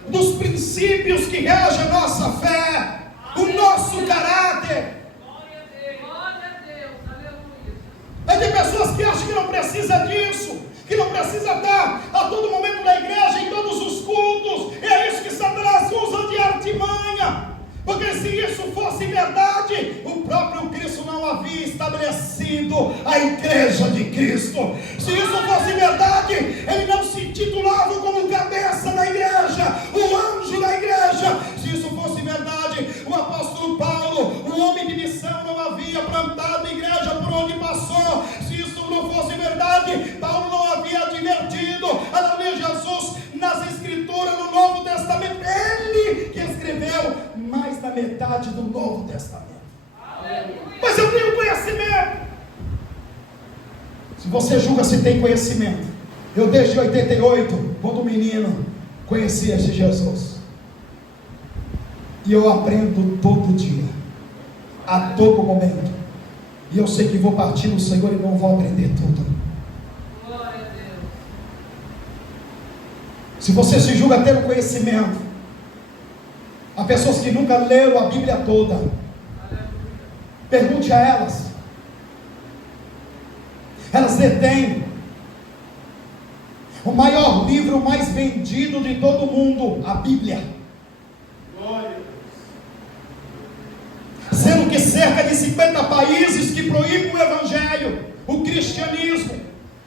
dos princípios que regem a nossa fé, o nosso caráter. É de pessoas que acham que não precisa disso, que não precisa estar a todo momento na igreja, em todos os cultos. É isso que Satanás usa de artimanha, porque se isso fosse verdade, o próprio Cristo não havia estabelecido a igreja de Cristo. Se isso fosse verdade, ele não se titulava metade do Novo Testamento. Aleluia. Mas eu tenho conhecimento. Se você julga se tem conhecimento, eu desde 88, quando menino, conhecia Jesus. E eu aprendo todo dia, a todo momento. E eu sei que vou partir no Senhor e não vou aprender tudo. Glória a Deus. Se você se julga ter um conhecimento, há pessoas que nunca leram a Bíblia toda. Aleluia. Pergunte a elas. Elas detêm o maior livro mais vendido de todo mundo, a Bíblia. Glória a Deus. Sendo que cerca de 50 países que proíbem o Evangelho, o cristianismo,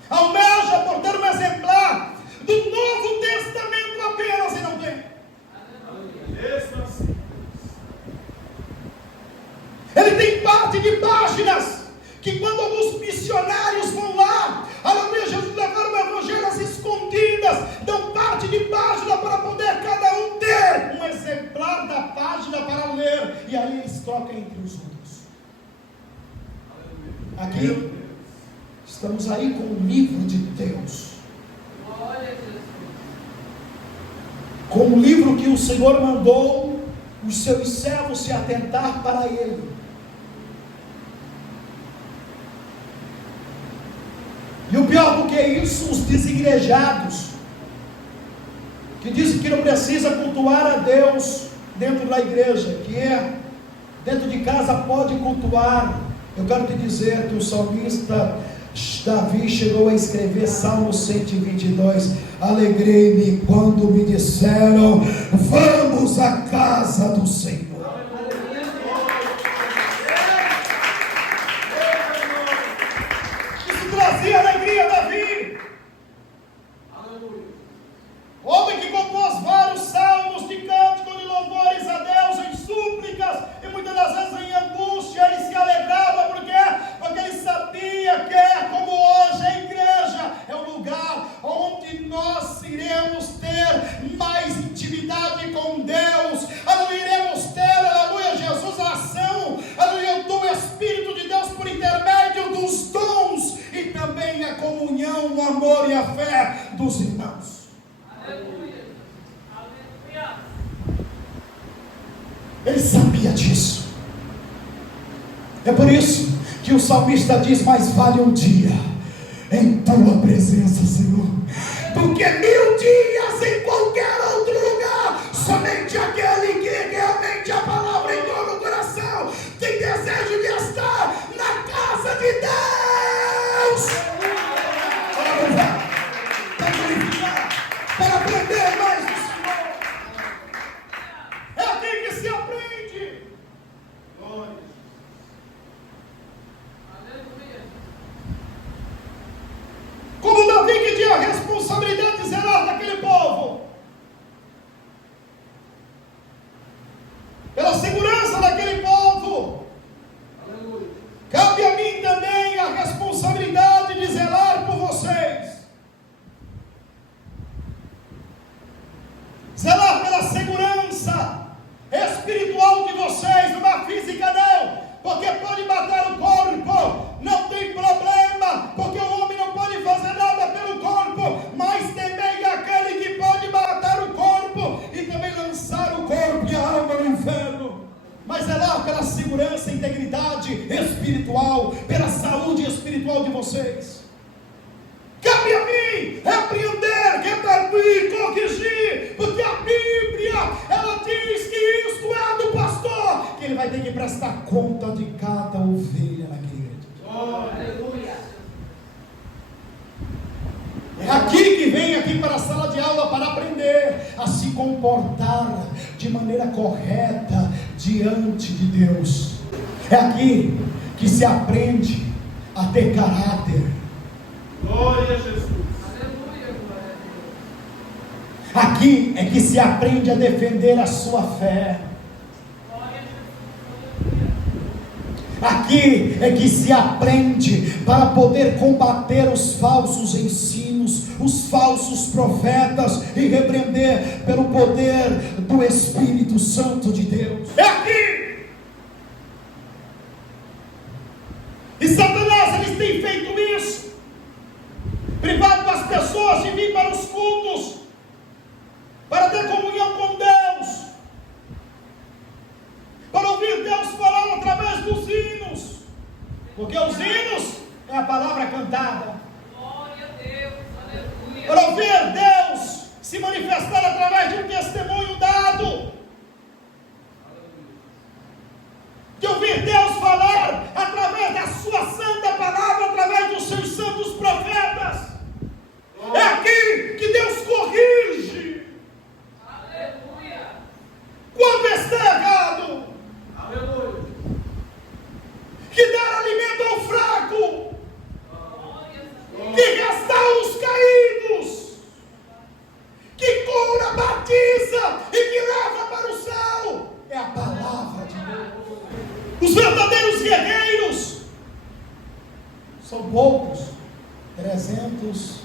almeja por ter um exemplar do Novo Testamento apenas e não tem. Mesmo assim. Ele tem parte de páginas que quando alguns missionários vão lá, aleluia, Jesus levaram o Evangelho às escondidas, dão parte de página para poder cada um ter um exemplar da página para ler, e aí eles trocam entre os outros. Aqui, estamos aí com o livro de Deus, Glória a Jesus. com o livro que o Senhor mandou os seus servos se atentar para ele. E o pior do que isso, os desigrejados, que dizem que não precisa cultuar a Deus dentro da igreja, que dentro de casa pode cultuar. Eu quero te dizer que o salmista Davi chegou a escrever Salmo 122: alegrei-me quando me disseram, vamos à casa do Senhor. Isso trazia alegria a Davi, homem que compôs vários salmos de cântico de louvores a Deus, em súplicas, e muitas das vezes em angústia. Ele se alegrava, porque ele sabia que, como hoje a igreja é um lugar onde nós iremos ter mais intimidade com Deus, aleluia, iremos ter, aleluia, Jesus, a ação, aleluia, do Espírito de Deus por intermédio dos dons, e também a comunhão, o amor e a fé dos irmãos. Aleluia. Aleluia. Ele sabia disso. É por isso que o salmista diz: mais vale um dia em tua presença, Senhor, do que 1000 dias em qualquer outro lugar. Somente aquele que realmente a palavra entrou no coração tem desejo de estar na casa de Deus, para louvar, para glorificar, para aprender mais do Senhor. É aqui que se aprende. Glória. Aleluia. Como Davi, que tinha a responsabilidade de zelar daquele povo, pela segurança daquele povo, Aleluia. cabe a mim também a responsabilidade de zelar por vocês, zelar pela segurança espiritual de vocês, não é física não, porque pode matar o corpo, não tem problema, porque o homem não pode fazer nada pelo corpo, mas também aquele que pode matar o corpo e também lançar o corpo e a alma no inferno. Mas zelar pela segurança e integridade espiritual, pela saúde espiritual de vocês. Cabe a mim repreender, redarguir, corrigir, porque a Bíblia, ela diz que isto é do pastor, que ele vai ter que prestar conta de cada ovelha na igreja. Aleluia. É aqui que vem aqui para a sala de aula para aprender a se comportar de maneira correta diante de Deus. É aqui que se aprende a ter caráter. Glória a Jesus. Aleluia. Glória a Deus. Aqui é que se aprende a defender a sua fé. Glória a Jesus. Aqui é que se aprende para poder combater os falsos ensinos, os os falsos profetas e repreender pelo poder do Espírito Santo de Deus. É aqui! E Satanás, eles têm feito isso, privado as pessoas de vir para os cultos, para ter comunhão com Deus, para ouvir Deus falar através dos hinos, porque os hinos é a palavra cantada. Glória a Deus, aleluia. Para ouvir Deus se manifestar através de um testemunho dado, de ouvir Deus falar através da sua santa palavra, através dos seus santos profetas. É aqui que Deus corrige Aleluia. quando está errado, Aleluia. que dar alimento ao fraco, Glória a Deus. que restaura os caídos, que cura, batiza e que leva para o céu. É a palavra de Deus. Os verdadeiros guerreiros são poucos, 300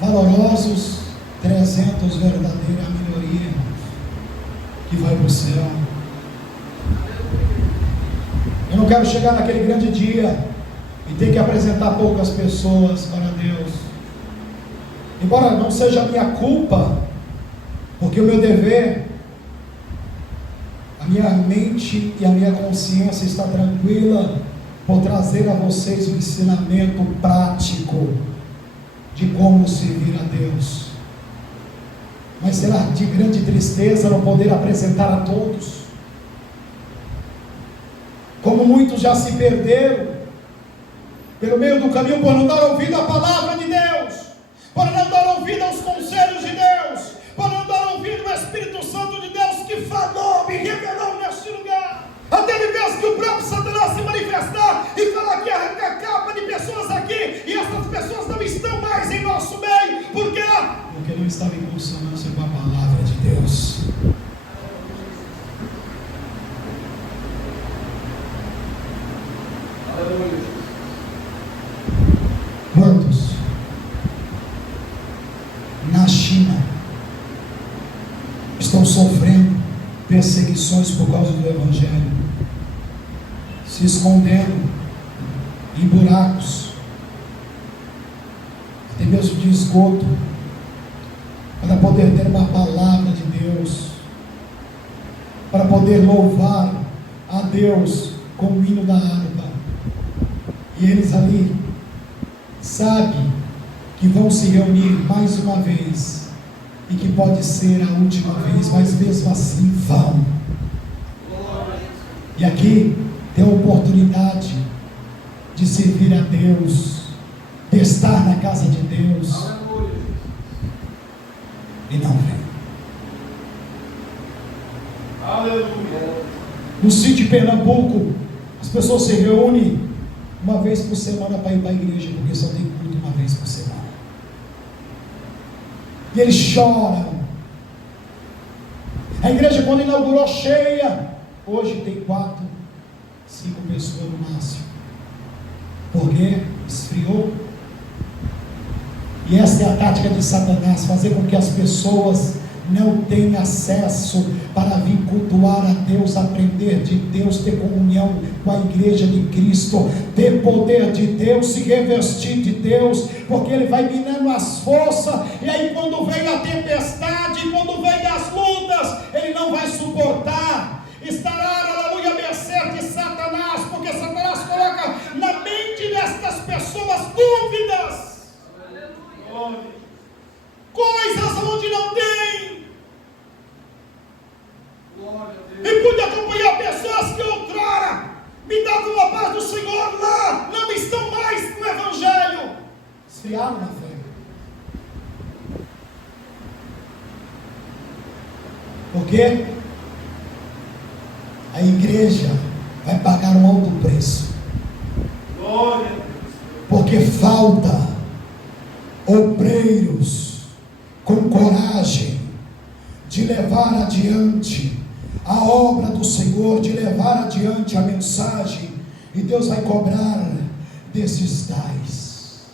valorosos, 300 verdadeira minoria que vai para o céu. Eu não quero chegar naquele grande dia e ter que apresentar poucas pessoas para Deus, embora não seja a minha culpa, porque o meu dever, a minha mente e a minha consciência está tranquila por trazer a vocês o ensinamento prático de como servir a Deus. Mas será de grande tristeza não poder apresentar a todos, como muitos já se perderam pelo meio do caminho por não dar ouvido à palavra de Deus, por não dar ouvido aos conselhos de Deus, por não dar ouvido ao Espírito Santo de Deus que falou, me revelou neste lugar. Até me vez que o próprio Satanás se manifestar e falar que arranca a capa de pessoas aqui, e essas pessoas não estão mais em nosso meio. Por quê? Porque não estavam em consonância com a palavra de Deus. Aleluia. Quantos na China estão sofrendo perseguições por causa do Evangelho, se escondendo em buracos, até mesmo de esgoto, para poder ter uma palavra de Deus, para poder louvar a Deus com o hino da harpa. E eles ali sabem que vão se reunir mais uma vez, e que pode ser a última vez, mas mesmo assim vão. E aqui tem a oportunidade de servir a Deus, de estar na casa de Deus, Aleluia. e não vem. Aleluia. No sítio de Pernambuco, as pessoas se reúnem uma vez por semana para ir para a igreja, porque só tem culto uma vez por semana. E eles choram. A igreja, quando inaugurou, cheia. Hoje tem 4, 5 pessoas no máximo. Porque esfriou. E essa é a tática de Satanás, fazer com que as pessoas não tenham acesso para vir cultuar a Deus, aprender de Deus, ter comunhão com a igreja de Cristo, ter poder de Deus, se revestir de Deus, porque ele vai minando as forças, e aí quando vem a tempestade, quando vem as lutas, ele não vai suportar, estará, aleluia, à mercê de Satanás, porque Satanás coloca na mente destas pessoas dúvidas, Glória. coisas onde não tem. Glória a E Deus. pude acompanhar pessoas que outrora me davam a paz do Senhor, lá não estão mais no Evangelho, esfriaram na fé. Porque a igreja vai pagar um alto preço, Glória a Deus. porque falta obreiros com coragem de levar adiante a obra do Senhor, de levar adiante a mensagem, e Deus vai cobrar desses tais.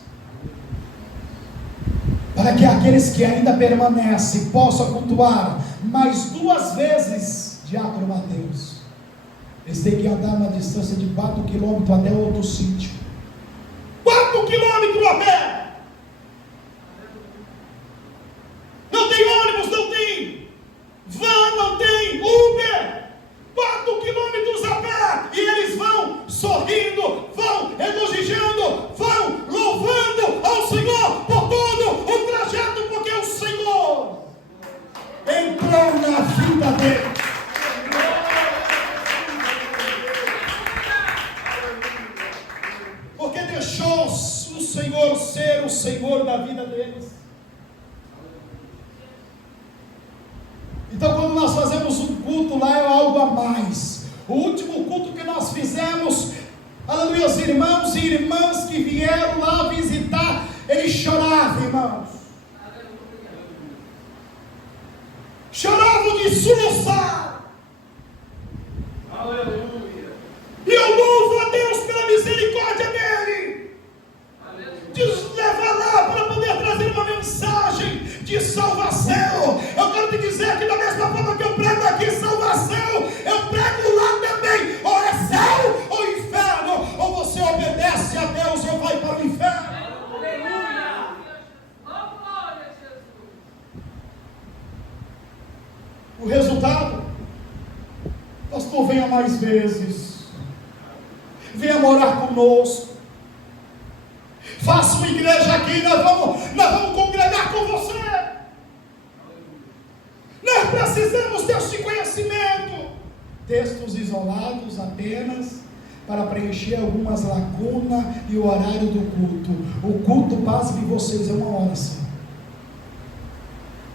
para que aqueles que ainda permanecem possam cultuar mais 2 vezes, Diácono Mateus. Eles têm que andar uma distância de 4 quilômetros até outro sítio. 4 quilômetros a pé! Não tem ônibus, não tem van, não tem Uber. 4 quilômetros a pé, e eles vão sorrindo, vão regozijando, vão louvando ao Senhor por todo o trajeto, porque o Senhor entrou na vida deles. Porque deixou o Senhor ser o Senhor da vida deles. Então, quando nós fazemos um culto lá, é algo a mais. O último culto que nós fizemos, aleluia, os irmãos e irmãs que vieram lá visitar, eles choravam, irmãos. Choravam de soluçar. Aleluia. E eu louvo a Deus pela misericórdia dele, de nos levar lá para poder trazer uma mensagem de salvação. Eu quero te dizer que da mesma forma que eu prego aqui salvação, eu prego lá também. Ou é céu ou inferno. Ou você obedece a Deus ou vai para o inferno. Aleluia. Glória a Jesus. O resultado, pastor, venha mais vezes, venha morar conosco, faça uma igreja aqui, nós vamos congregar com você. Nós precisamos deste conhecimento. Textos isolados apenas para preencher algumas lacunas e o horário do culto. O culto básico de vocês é 1 hora só.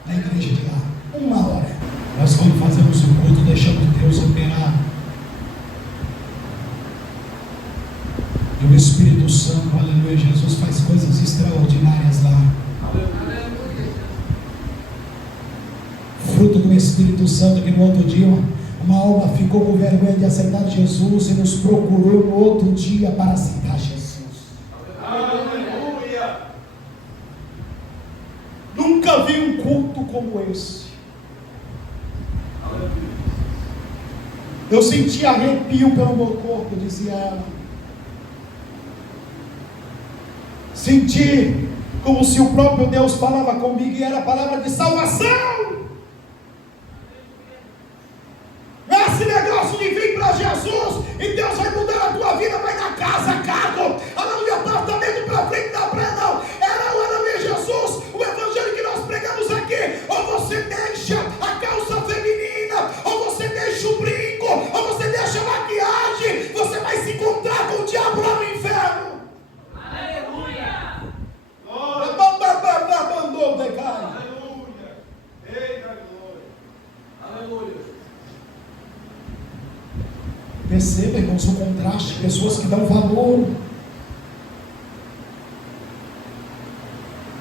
Na igreja de lá, 1 hora. Nós quando fazemos o culto, deixamos Deus operar. E o Espírito Santo, aleluia, Jesus faz coisas extraordinárias lá. Fruto do Espírito Santo, que no outro dia uma alma ficou com vergonha de aceitar Jesus e nos procurou no outro dia para aceitar Jesus. Aleluia. Nunca vi um culto como esse. Eu senti arrepio pelo meu corpo, dizia ela. Senti como se o próprio Deus falava comigo e era a palavra de salvação. Esse negócio de vir para Jesus e Deus vai mudar a tua vida, vai na casa, carro, aleluia, apartamento para frente, da praia, não. Era o aleluia, Jesus, o evangelho que nós pregamos aqui. Ou você deixa a calça feminina, ou você deixa o brinco, ou você deixa a maquiagem, você vai se encontrar com o diabo lá no inferno. Aleluia. Aleluia. Eita glória. Aleluia. Perceba, irmãos, o contraste. Pessoas que dão valor.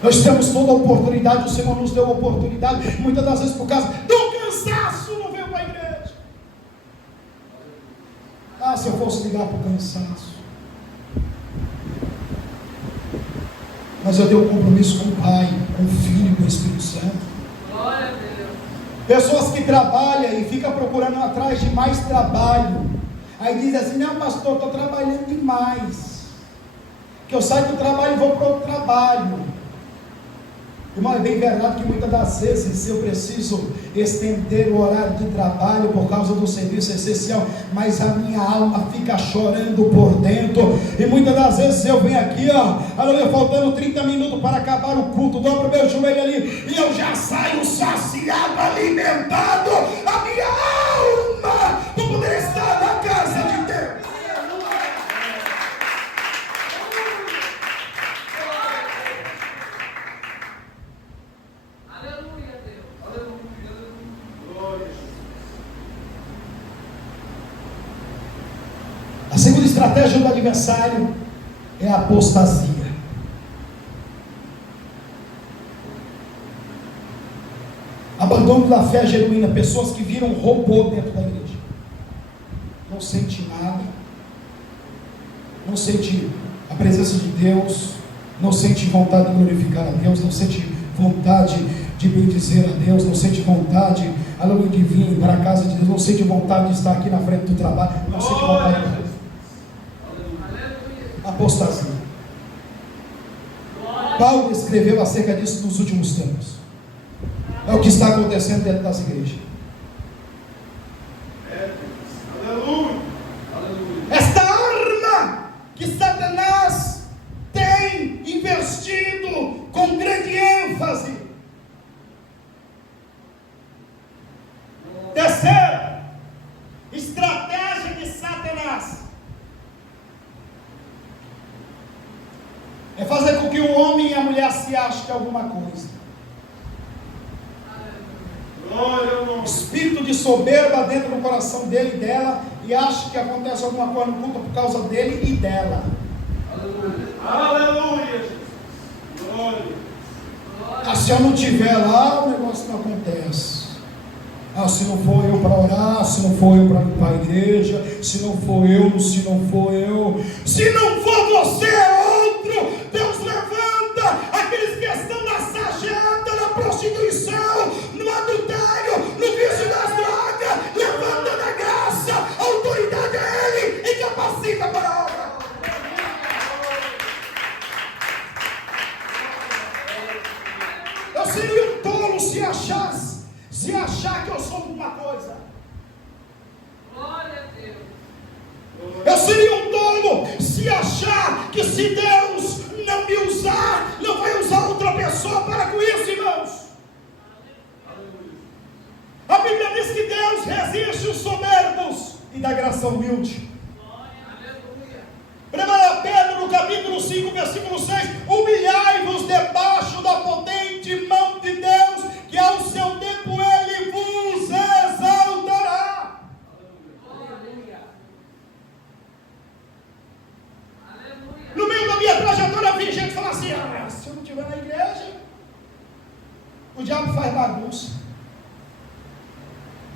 Nós temos toda a oportunidade, o Senhor nos deu a oportunidade, muitas das vezes por causa do cansaço, não veio para a igreja. Ah, se eu fosse ligar para o cansaço. Mas eu tenho um compromisso com o Pai, com o Filho e com o Espírito Santo. Glória a Deus. Pessoas que trabalham e ficam procurando atrás de mais trabalho. Aí dizem assim, não pastor, estou trabalhando demais. Que eu saio do trabalho e vou para outro trabalho. Irmão, é bem verdade que muitas das vezes eu preciso estender o horário de trabalho por causa do serviço essencial, mas a minha alma fica chorando por dentro, e muitas das vezes eu venho aqui, aleluia, faltando 30 minutos para acabar o culto, dobro meu joelho ali, e eu já saio saciado, alimentado, a minha alma, para poder estar na casa de Deus. Aleluia, Deus. Aleluia. Glória. A segunda estratégia do adversário é a apostasia. Abandono da fé genuína, pessoas que viram robô dentro da igreja. Não sente nada, não sente a presença de Deus, não sente vontade de glorificar a Deus, não sente vontade de bendizer a Deus, não sente vontade, aleluia, de vir para a casa de Deus, não sente vontade de estar aqui na frente do trabalho, não sente vontade de apostasia. Paulo escreveu acerca disso nos últimos tempos. É o que está acontecendo dentro das igrejas. Aleluia. Esta arma que Satanás tem investido com grande ênfase. Terceiro, estratégia de Satanás é fazer com que o homem e a mulher se achem alguma coisa. Espírito de soberba dentro do coração dele e dela, e acha que acontece alguma coisa no culto por causa dele e dela. Aleluia. Glória. Se eu não estiver lá, o negócio não acontece. Se não for eu para orar, se não for eu para limpar a igreja, se não for eu, se não for você, é outro. Deus levanta aqueles que estão na sarjeta, na prostituição, no adultério, no vício das drogas. Levanta na graça, a autoridade é Ele e capacita para a obra. Eu seria um tolo se achar que eu sou alguma coisa. Glória a Deus. Eu seria um tolo se achar que se Deus não me usar, não vai usar outra pessoa para com isso, irmãos. A Bíblia diz que Deus resiste os soberbos e dá graça ao humilde. 1 Pedro, no capítulo 5, versículo 6: humilhai-vos debaixo da potente mão de Deus, que ao seu tempo Ele vos exaltará. No meio da minha trajetória, vi gente falar assim: se eu não estiver na igreja, o diabo faz bagunça.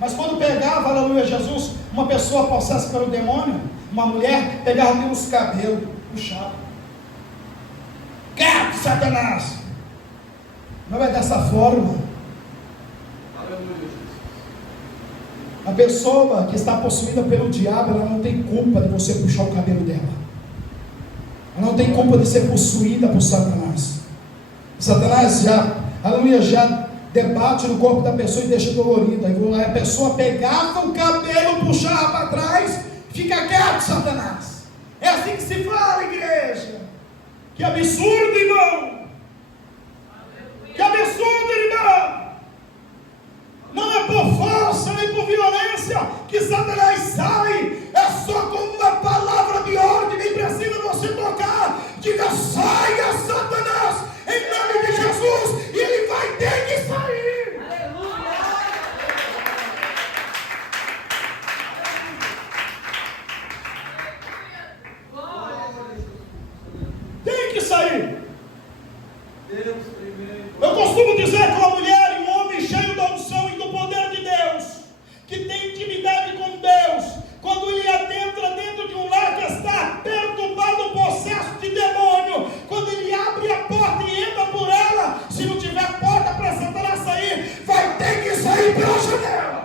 Mas quando pegava, aleluia, Jesus, uma pessoa possessa pelo demônio, uma mulher, pegava pelos cabelos, puxava. Quieto, Satanás! Não é dessa forma. A pessoa que está possuída pelo diabo, ela não tem culpa de você puxar o cabelo dela. Ela não tem culpa de ser possuída por Satanás. Satanás já debate no corpo da pessoa e deixa dolorido. Aí a pessoa pegava o cabelo, puxava para trás. Fica quieto, Satanás. É assim que se fala, igreja. Que absurdo, irmão. Que absurdo, irmão. Não é por força nem por violência que Satanás sai. É só com uma palavra de ordem. Nem precisa você tocar. Diga: saia, Satanás, em nome de Jesus. E ele vai ter que sair. Tem que sair. Eu costumo dizer que uma mulher e um homem cheio da unção e do poder de Deus, que tem intimidade com Deus, quando ele adentra dentro de um lar que está perturbado, possesso de demônio, quando ele abre a porta e entra por ela, se não tiver porta para Satanás sair, vai ter que sair pela janela.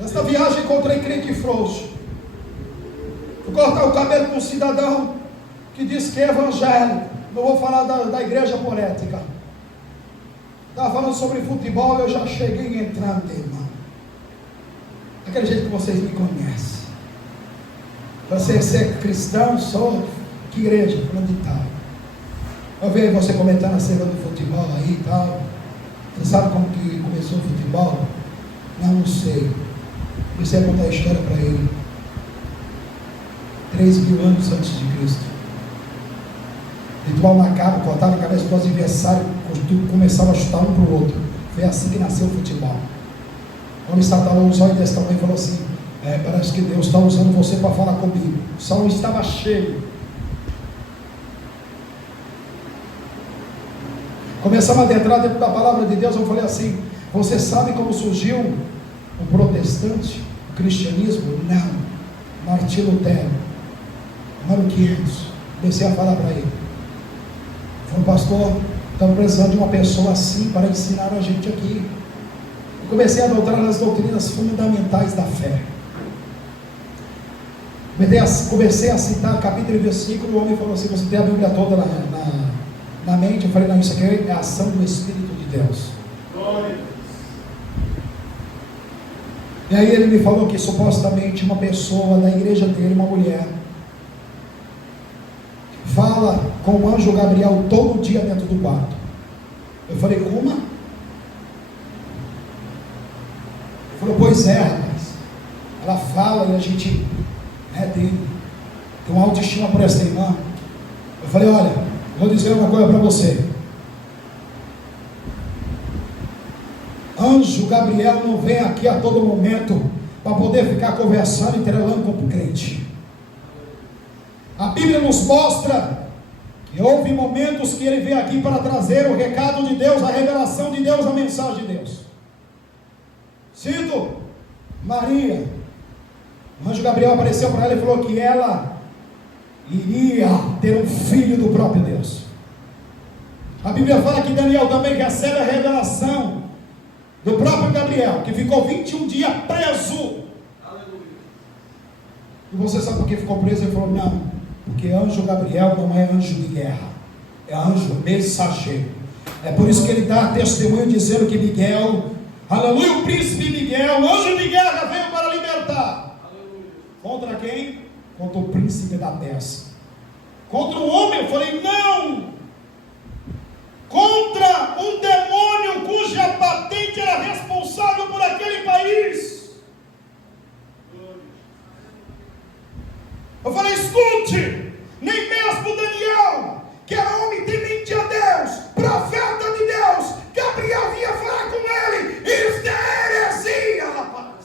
Nesta viagem encontrei crente frouxo. Fui cortar o cabelo com um cidadão que diz que é evangélico. Não vou falar da igreja poética. Estava falando sobre futebol e eu já cheguei entrando, irmão. Aquele jeito que vocês me conhecem. Você é cristão, sou. Que igreja? Falando de tal. Eu vejo você comentando acerca do futebol aí e tal. Você sabe como que começou o futebol? Não sei. Comecei a contar a história para ele. 3.000 anos antes de Cristo. Ritual macabro, cortava a cabeça dos adversários, começava a chutar um para o outro. Foi assim que nasceu o futebol. Quando Satanás os olhos desse tamanho e falou assim: parece que Deus está usando você para falar comigo. O salão estava cheio. Começamos a adentrar dentro da palavra de Deus. Eu falei assim: Você sabe como surgiu o protestante, o cristianismo? Não. Martim Lutero, no ano 500. Comecei a falar para ele. Falei, pastor, estamos precisando de uma pessoa assim para ensinar a gente aqui. Eu comecei a adotrar as doutrinas fundamentais da fé. Comecei a citar capítulo e versículo. O homem falou assim: você tem a Bíblia toda na mente? Eu falei, não, isso aqui é a ação do Espírito de Deus. Glória. E aí ele me falou que supostamente uma pessoa da igreja dele, uma mulher, fala com o anjo Gabriel todo dia dentro do quarto. Eu falei, como? Ele falou, pois é, rapaz. Ela fala e a gente tem uma autoestima por essa irmã. Eu falei, olha, vou dizer uma coisa para você. Anjo Gabriel não vem aqui a todo momento para poder ficar conversando e trelando com o crente. A Bíblia nos mostra que houve momentos que ele veio aqui para trazer o recado de Deus, a revelação de Deus, a mensagem de Deus. Cito Maria. O anjo Gabriel apareceu para ela e falou que ela iria ter um filho do próprio Deus. A Bíblia fala que Daniel também recebe a revelação do próprio Gabriel, que ficou 21 dias preso. Aleluia. E você sabe por que ficou preso? Ele falou, não, porque anjo Gabriel não é anjo de guerra, é anjo mensageiro. É por isso que ele dá testemunho dizendo que Miguel, aleluia, o príncipe Miguel, anjo de guerra, veio para libertar. Aleluia. Contra quem? Contra o príncipe da Pérsia. Contra o homem. Eu falei, não, contra um demônio cuja patente era responsável por aquele país. Eu falei, escute, nem mesmo Daniel, que era homem temente a Deus, profeta de Deus, Gabriel vinha falar com ele, isso é heresia, rapaz.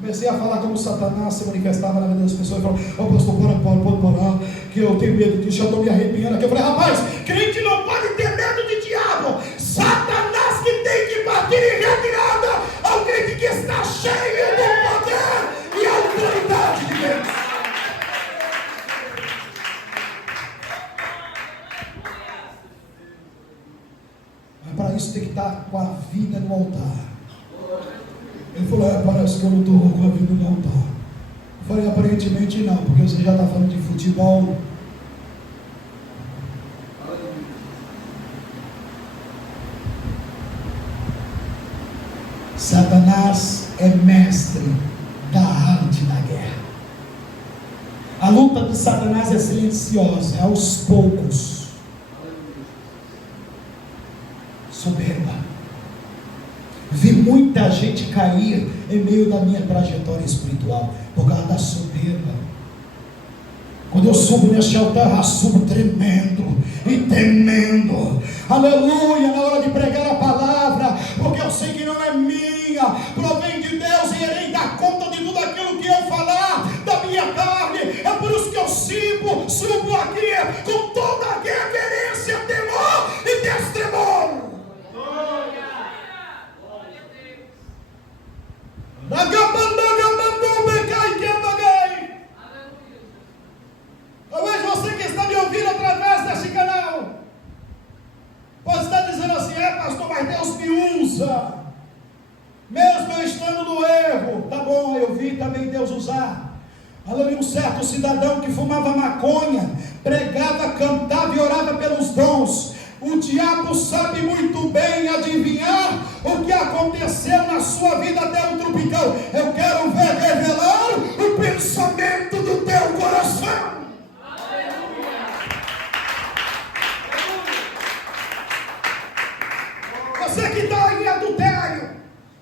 Comecei a falar como Satanás se manifestava na vida das pessoas. Falou, pastor, pode parar, que eu tenho medo disso, já estou me arrepiando aqui. Eu falei, rapaz, crente não pode ter medo de diabo. Satanás que tem que bater em retirada ao crente que está cheio do poder e autoridade de Deus. Mas para isso tem que estar com a vida no altar. Ele falou, parece que eu não estou com a vida no altar. Eu falei, aparentemente não, porque você já está falando de futebol. Satanás é mestre da arte da guerra. A luta de Satanás é silenciosa, é aos poucos. Soberba. Vi muita gente cair em meio da minha trajetória espiritual por causa da soberba. Quando eu subo neste altar, eu subo tremendo e temendo. Aleluia, na hora de pregar a palavra, porque eu sei que não é minha, provém de Deus e Ele dá conta de tudo aquilo que eu falar da minha carne. É por isso que eu subo aqui com toda a reverência, temor e destremor. Talvez você que está me ouvindo através desse canal pode estar dizendo assim, pastor, mas Deus me usa mesmo eu estando no erro. Tá bom, eu vi também Deus usar. Aleluia, um certo cidadão que fumava maconha, pregava, cantava e orava pelos dons. O diabo sabe muito bem adivinhar o que aconteceu na sua vida até o tropicão. Eu quero ver revelar o pensamento do teu coração. Aleluia. Você que está em adultério,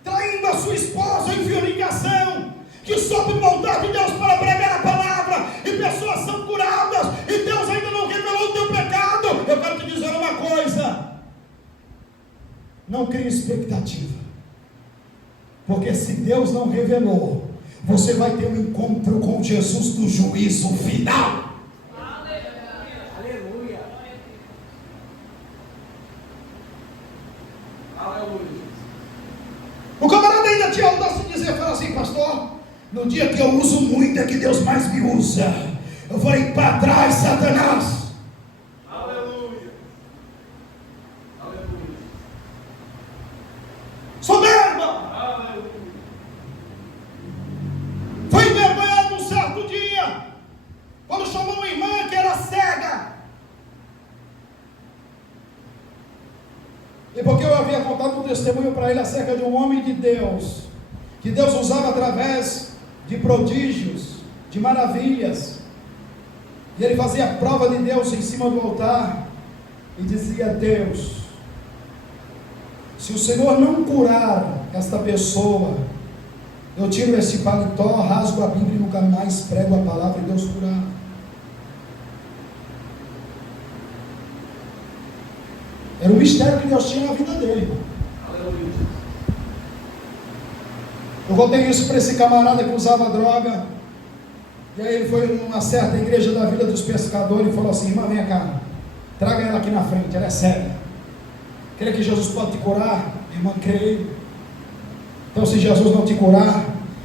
traindo a sua esposa em fornicação, que sofre vontade de Deus para pregar a palavra, e pessoas são curadas, e Deus ainda não revelou o teu pecado. Eu quero te dizer uma coisa: não crie expectativa, porque se Deus não revelou, você vai ter um encontro com Jesus no juízo final. Aleluia. Aleluia. O camarada ainda tinha audácia de dizer, fala assim, pastor, no dia que eu uso muito é que Deus mais me usa. Eu vou ir para trás, Satanás. Aleluia. Aleluia. Soberba. Aleluia. Foi envergonhado um certo dia, quando chamou uma irmã que era cega. E porque eu havia contado um testemunho para ele acerca de um homem de Deus, que Deus usava através de prodígios, de maravilhas, e ele fazia a prova de Deus em cima do altar, e dizia: Deus, se o Senhor não curar esta pessoa, eu tiro esse paletó, rasgo a Bíblia e nunca mais prego a palavra e Deus curar. Era um mistério que Deus tinha na vida dele. Aleluia. Eu contei isso para esse camarada que usava droga. E aí ele foi numa certa igreja da Vila dos Pescadores e falou assim: irmã, vem cá, traga ela aqui na frente, ela é cega. Crê que Jesus pode te curar? Irmã, creio. Então, se Jesus não te curar,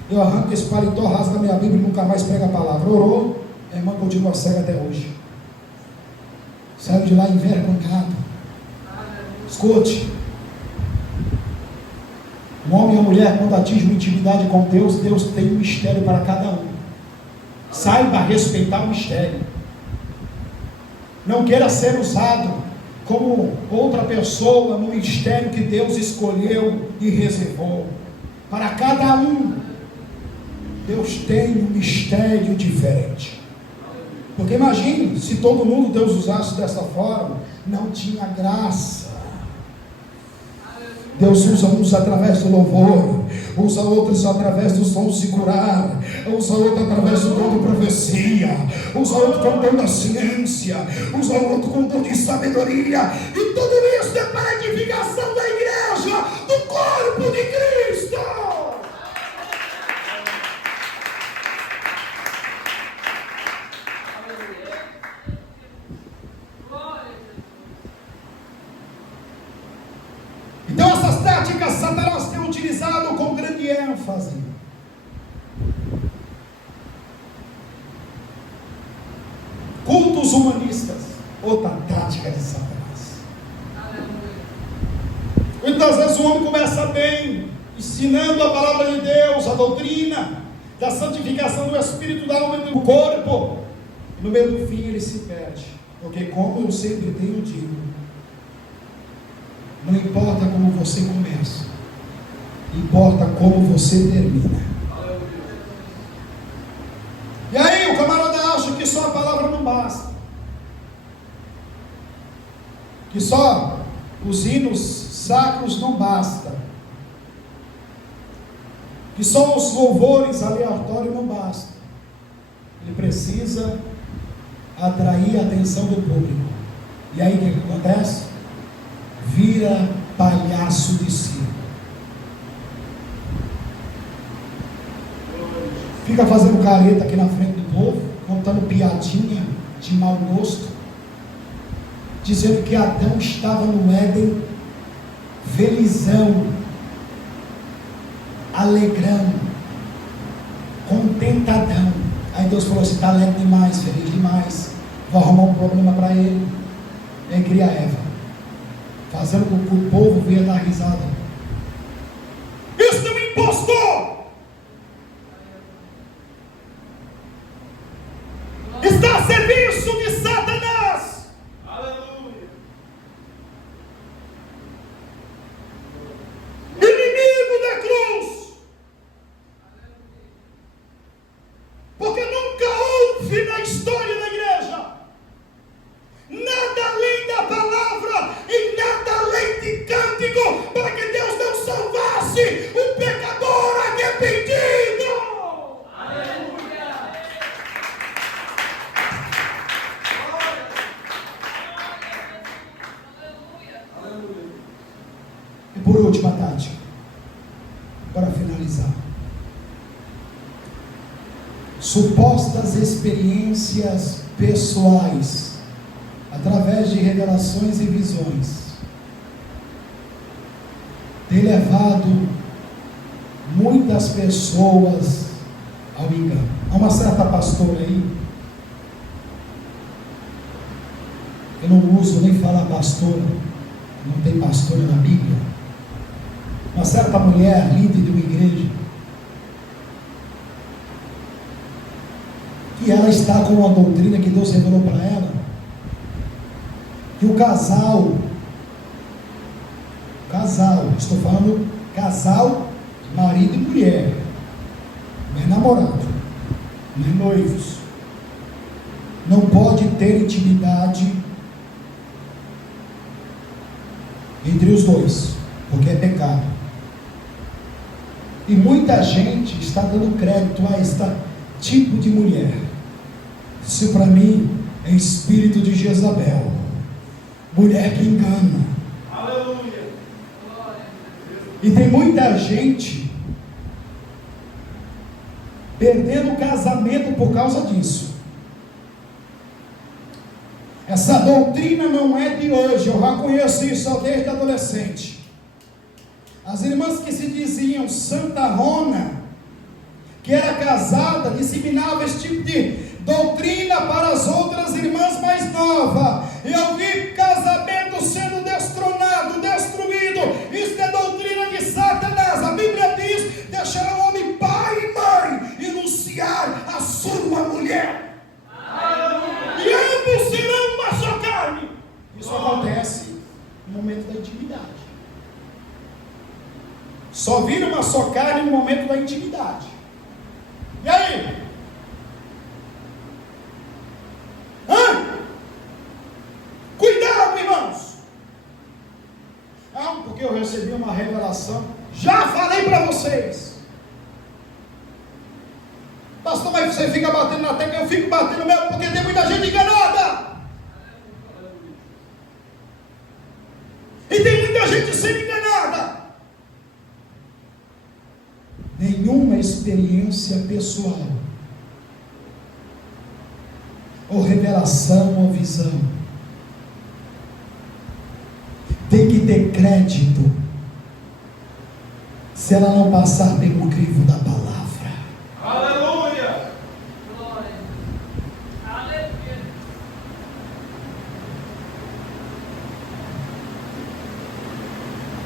eu arranco esse paletó, rasgo a minha Bíblia e nunca mais prega a palavra. Orou, a irmã continua cega até hoje. Saiu de lá envergonhado. Escute, um homem e uma mulher, quando atinge uma intimidade com Deus, Deus tem um mistério para cada um. Saiba respeitar o mistério. Não queira ser usado como outra pessoa no mistério que Deus escolheu e reservou. Para cada um, Deus tem um mistério diferente. Porque imagine, se todo mundo Deus usasse dessa forma, não tinha graça. Deus usa uns através do louvor, usa outros através dos dons de curar, usa outro através do dom de profecia, usa outro com o dom da ciência, usa outro com o dom de sabedoria, e tudo isso é para a edificação da igreja, do corpo de Cristo. Então essas táticas Satanás tem utilizado com grande ênfase. Cultos humanistas, outra tática de Satanás. Muitas vezes o homem começa bem, ensinando a palavra de Deus, a doutrina da santificação do espírito, da alma e do corpo, e no meio do fim ele se perde, porque, como eu sempre tenho dito, não importa como você começa, importa como você termina. E aí o camarada acha que só a palavra não basta, que só os hinos sacros não basta, que só os louvores aleatórios não basta. Ele precisa atrair a atenção do público. E aí o que acontece? Vira palhaço de circo. Fica fazendo careta aqui na frente do povo, contando piadinha de mau gosto, dizendo que Adão estava no Éden felizão, alegrão, contentadão. Aí Deus falou assim: está alegre demais, feliz demais, vou arrumar um problema para ele. E aí cria Eva, fazendo com que o povo venha dar risada. Isso é um impostor! Está a serviço de Satanás! Aleluia! Inimigo da cruz! Porque nunca houve na história da igreja nada além da palavra e nada além de cântico, para que Deus não salvasse o pecador arrependido. Aleluia! Aleluia! E por última tática, para finalizar, supostas experiências pessoais através de revelações e visões. tem levado muitas pessoas ao engano. Há uma certa pastora aí, eu não uso nem falar pastora, não tem pastora na Bíblia. Uma certa mulher, líder de uma igreja, que ela está com uma doutrina que Deus revelou para ela, que o casal, estou falando casal, marido e mulher, não é namorado, não é noivos, não pode ter intimidade entre os dois, porque é pecado. E muita gente está dando crédito a este tipo de mulher. Isso para mim é espírito de Jezabel, mulher que engana. Aleluia. E tem muita gente perdendo o casamento por causa disso. Essa doutrina não é de hoje, eu já conheço isso desde adolescente. As irmãs que se diziam Santa Rona, que era casada, disseminava esse tipo de doutrina para as outras irmãs mais novas. Eu vi casamento sendo destronado, destruído. Isso é doutrina de Satanás. A Bíblia diz: deixará o homem pai e mãe e anunciar a sua mulher. Aleluia. E ambos serão uma só carne. Isso acontece no momento da intimidade. Só vira uma só carne no momento da intimidade. E aí? Cuidado, irmãos! Porque eu recebi uma revelação. Já falei para vocês. Pastor, mas você fica batendo na tecla, eu fico batendo mesmo, porque tem muita gente enganada. E tem muita gente sendo enganada. Nenhuma experiência pessoal, ou revelação, ou visão, tem que ter crédito se ela não passar pelo crivo da palavra. Aleluia. Glória. Aleluia.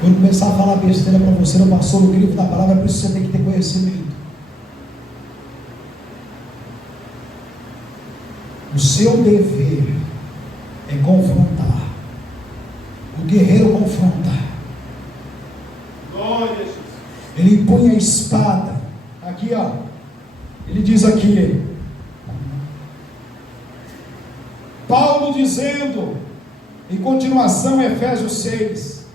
Quando começar a falar besteira para você, não passou no crivo da palavra, por isso você tem que ter conhecimento. O seu dever é confrontar. O guerreiro confronta. Glória a Jesus. Ele punha a espada. Aqui, ó. Ele diz aqui. Paulo dizendo, em continuação, Efésios 6,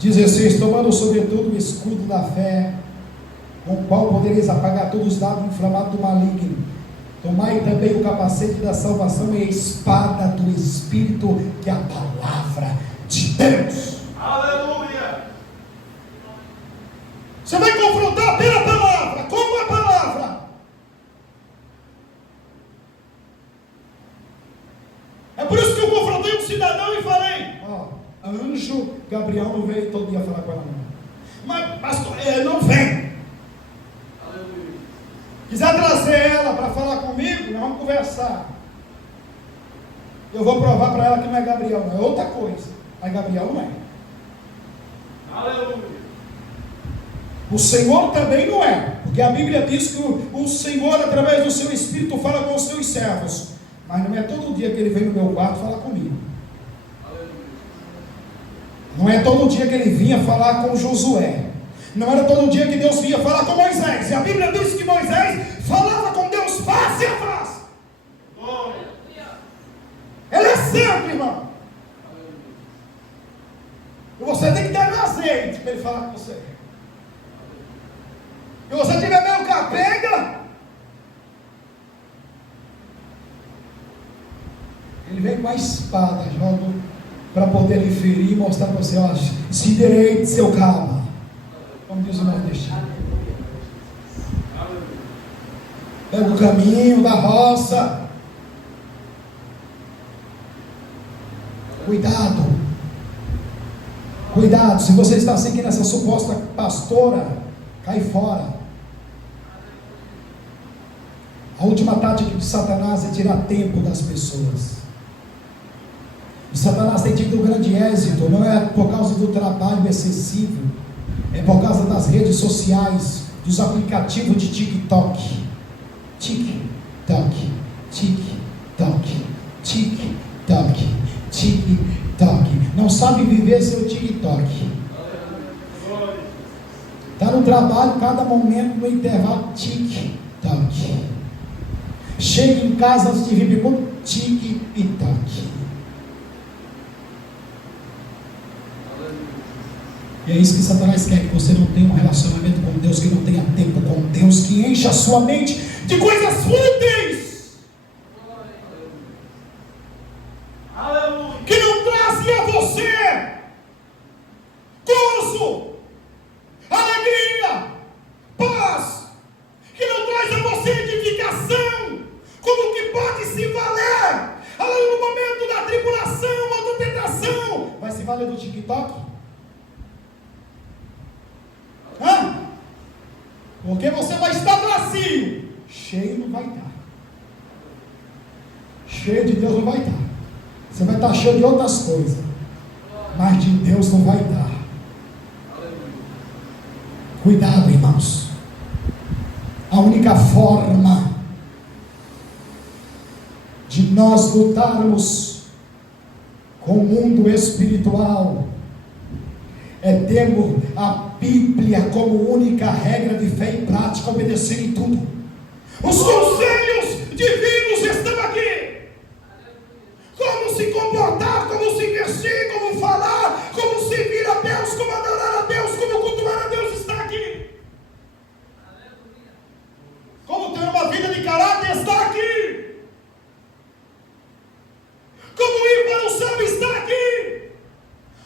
16: tomando sobretudo o escudo da fé, com o qual podereis apagar todos os dados inflamados do maligno. Tomai também o capacete da salvação e a espada do Espírito, que é a palavra de Deus. Aleluia. Você vai confrontar pela palavra. Como a palavra? É por isso que eu confrontei um cidadão e falei: ó, anjo Gabriel não veio todo dia falar com ela, não. Mas pastor, ele não vem. Quiser trazer ela para falar comigo, nós vamos conversar. Eu vou provar para ela que não é Gabriel, não é outra coisa. Mas Gabriel não é. Aleluia. O Senhor também não é, porque a Bíblia diz que o Senhor, através do seu Espírito, fala com os seus servos. Mas não é todo dia que ele vem no meu quarto falar comigo. Não é todo dia que ele vinha falar com Josué. Não era todo dia que Deus vinha falar com Moisés. E a Bíblia diz que Moisés falava com Deus face a face. Glória. Ele é santo, irmão. E você tem que dar um azeite para ele falar com você. Se você tiver meio capenga, ele vem com a espada, joga para poder lhe ferir e mostrar para você: ó, se endireite seu cabo. Como diz o nordestino. Pega o caminho da roça. Cuidado. Cuidado, se você está seguindo essa suposta pastora, cai fora. A última tática de Satanás é tirar tempo das pessoas. E Satanás tem tido um grande êxito, não é por causa do trabalho excessivo, é por causa das redes sociais, dos aplicativos de TikTok. TikTok, TikTok, TikTok, TikTok. Não sabe viver seu TikTok. Está no trabalho, cada momento, no intervalo, TikTok. Chega em casa antes de vir com TikTok. E é isso que Satanás quer, que você não tenha um relacionamento com Deus, que não tenha tempo com Deus, que encha a sua mente de coisas fúteis, que não trazem a você gozo, alegria, paz, que não traz a você edificação, como que pode se valer, no momento da tribulação ou da tentação. Vai se valer do TikTok? Porque você vai estar vazio, cheio não vai estar, cheio de Deus não vai estar, você vai estar cheio de outras coisas, mas de Deus não vai estar. Cuidado, irmãos. A única forma de nós lutarmos com o mundo espiritual é termos a Bíblia como única regra de fé e prática, obedecer em tudo. Os conselhos divinos estão aqui. Como se comportar, como se vestir, como falar, como servir a Deus, como adorar a Deus, como cultuar a Deus, está aqui. Como ter uma vida de caráter, está aqui. Como ir para o céu, está aqui.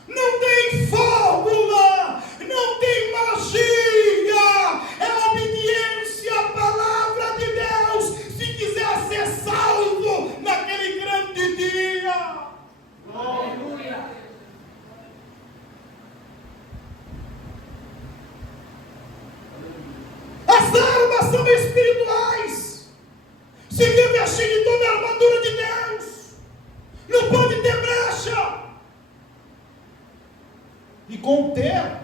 Não tem fórmula, não tem magia, é obediência à palavra de Deus, se quiser ser salvo naquele grande dia. Aleluia. As armas são espirituais, se revestir de toda a armadura de Deus, não pode ter brecha. E conter,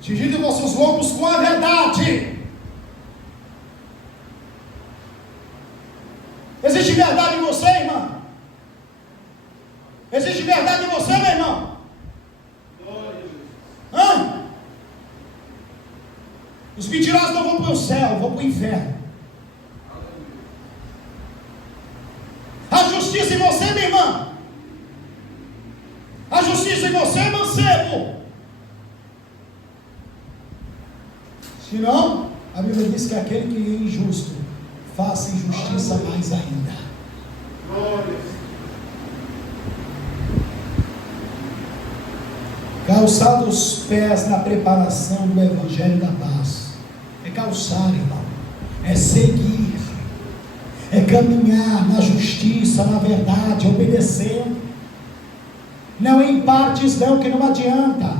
tingir de vossos lombos com a verdade. Existe verdade em você, irmã? Existe verdade em você, meu irmão? Os mentirosos não vão para o céu, vão para o inferno. A justiça em você, minha irmã. A justiça em você é mancebo. Se não, a Bíblia diz que aquele que é injusto, faça injustiça mais ainda. Calçar os pés na preparação do Evangelho da Paz. É calçar, irmão. É seguir. É caminhar na justiça, na verdade, obedecendo. Não em partes não, que não adianta.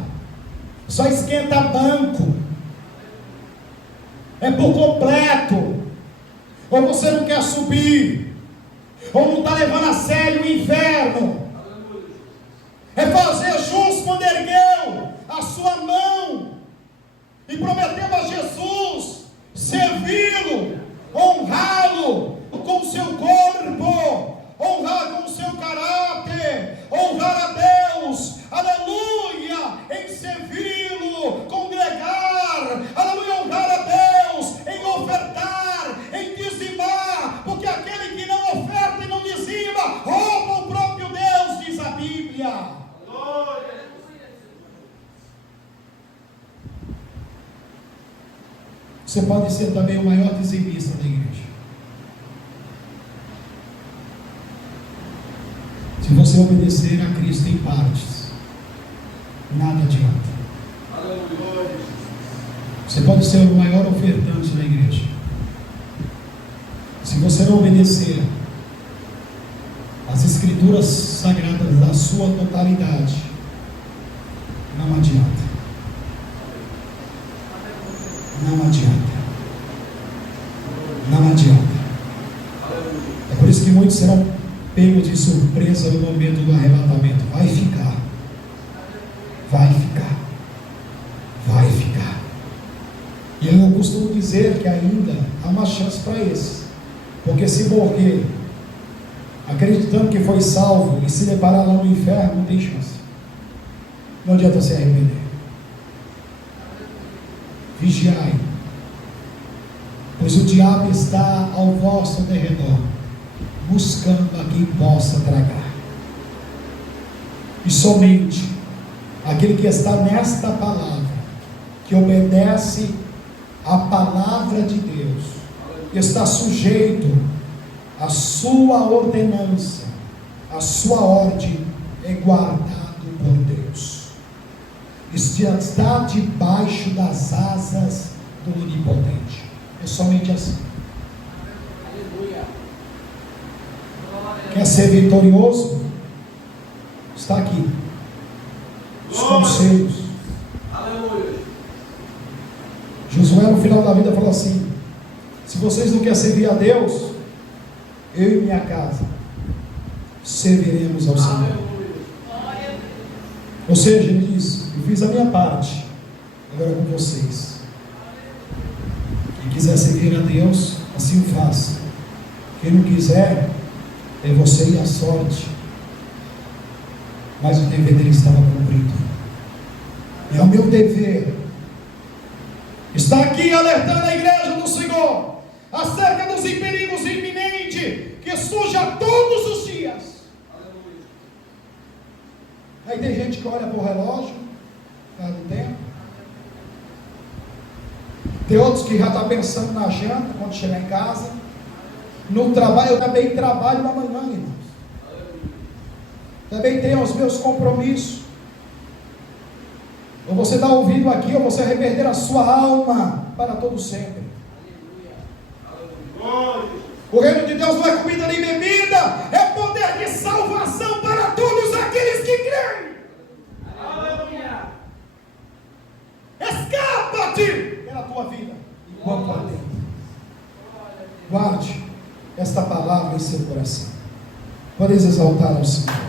Só esquenta banco. É por completo. Ou você não quer subir, ou não está levando a sério o inferno. É fazer jus quando ergueu a sua mão e prometeu a Jesus servi-lo, honrá-lo com o seu corpo, honrar com o seu caráter, honrar a Deus, aleluia, em servi-lo, congregar, aleluia, honrar a Deus, em ofertar, em dizimar, porque aquele que não oferta e não dizima, rouba o próprio Deus, diz a Bíblia. Você pode ser também o maior dizimista da igreja. Se você obedecer a Cristo em partes, nada adianta. Você pode ser o maior ofertante da igreja. Se você não obedecer as Escrituras Sagradas da sua totalidade, Não adianta. Não adianta. Não adianta. É por isso que muitos serão pegos de surpresa no momento do arrebatamento. Vai ficar. Vai ficar. Vai ficar. E eu costumo dizer que ainda há uma chance para esse. Porque se morrer acreditando que foi salvo e se deparar lá no inferno, não tem chance. Não adianta se arrepender. Vigiai, pois o diabo está ao vosso derredor, buscando a quem possa tragar. E somente aquele que está nesta palavra, que obedece à palavra de Deus, está sujeito à sua ordenança, a sua ordem é guardado por Deus. Está debaixo das asas do Onipotente. É somente assim. Quer ser vitorioso? Está aqui. Os conselhos. Josué no final da vida falou assim: se vocês não querem servir a Deus, eu e minha casa serviremos ao Senhor. Ou seja, ele diz: eu fiz a minha parte, agora é com vocês. Quem quiser servir a Deus, assim o faça. Quem não quiser, é você e a sorte. Mas o dever dele estava cumprido. É o meu dever estar aqui alertando a igreja do Senhor acerca dos perigos iminentes que surgem todos os dias. Aí tem gente que olha para o relógio, faz o tempo. Tem outros que já estão pensando na janta quando chegar em casa. No trabalho, eu também trabalho na manhã, irmãos. Também tenho os meus compromissos. Ou você está ouvindo aqui, ou você vai perder a sua alma para todo sempre. O reino de Deus não é comida nem bebida, é poder de salvação para todos aqueles que creem. Aleluia. Escapa-te pela tua vida enquanto há tempo. Guarde esta palavra em seu coração. Podeis exaltar ao Senhor.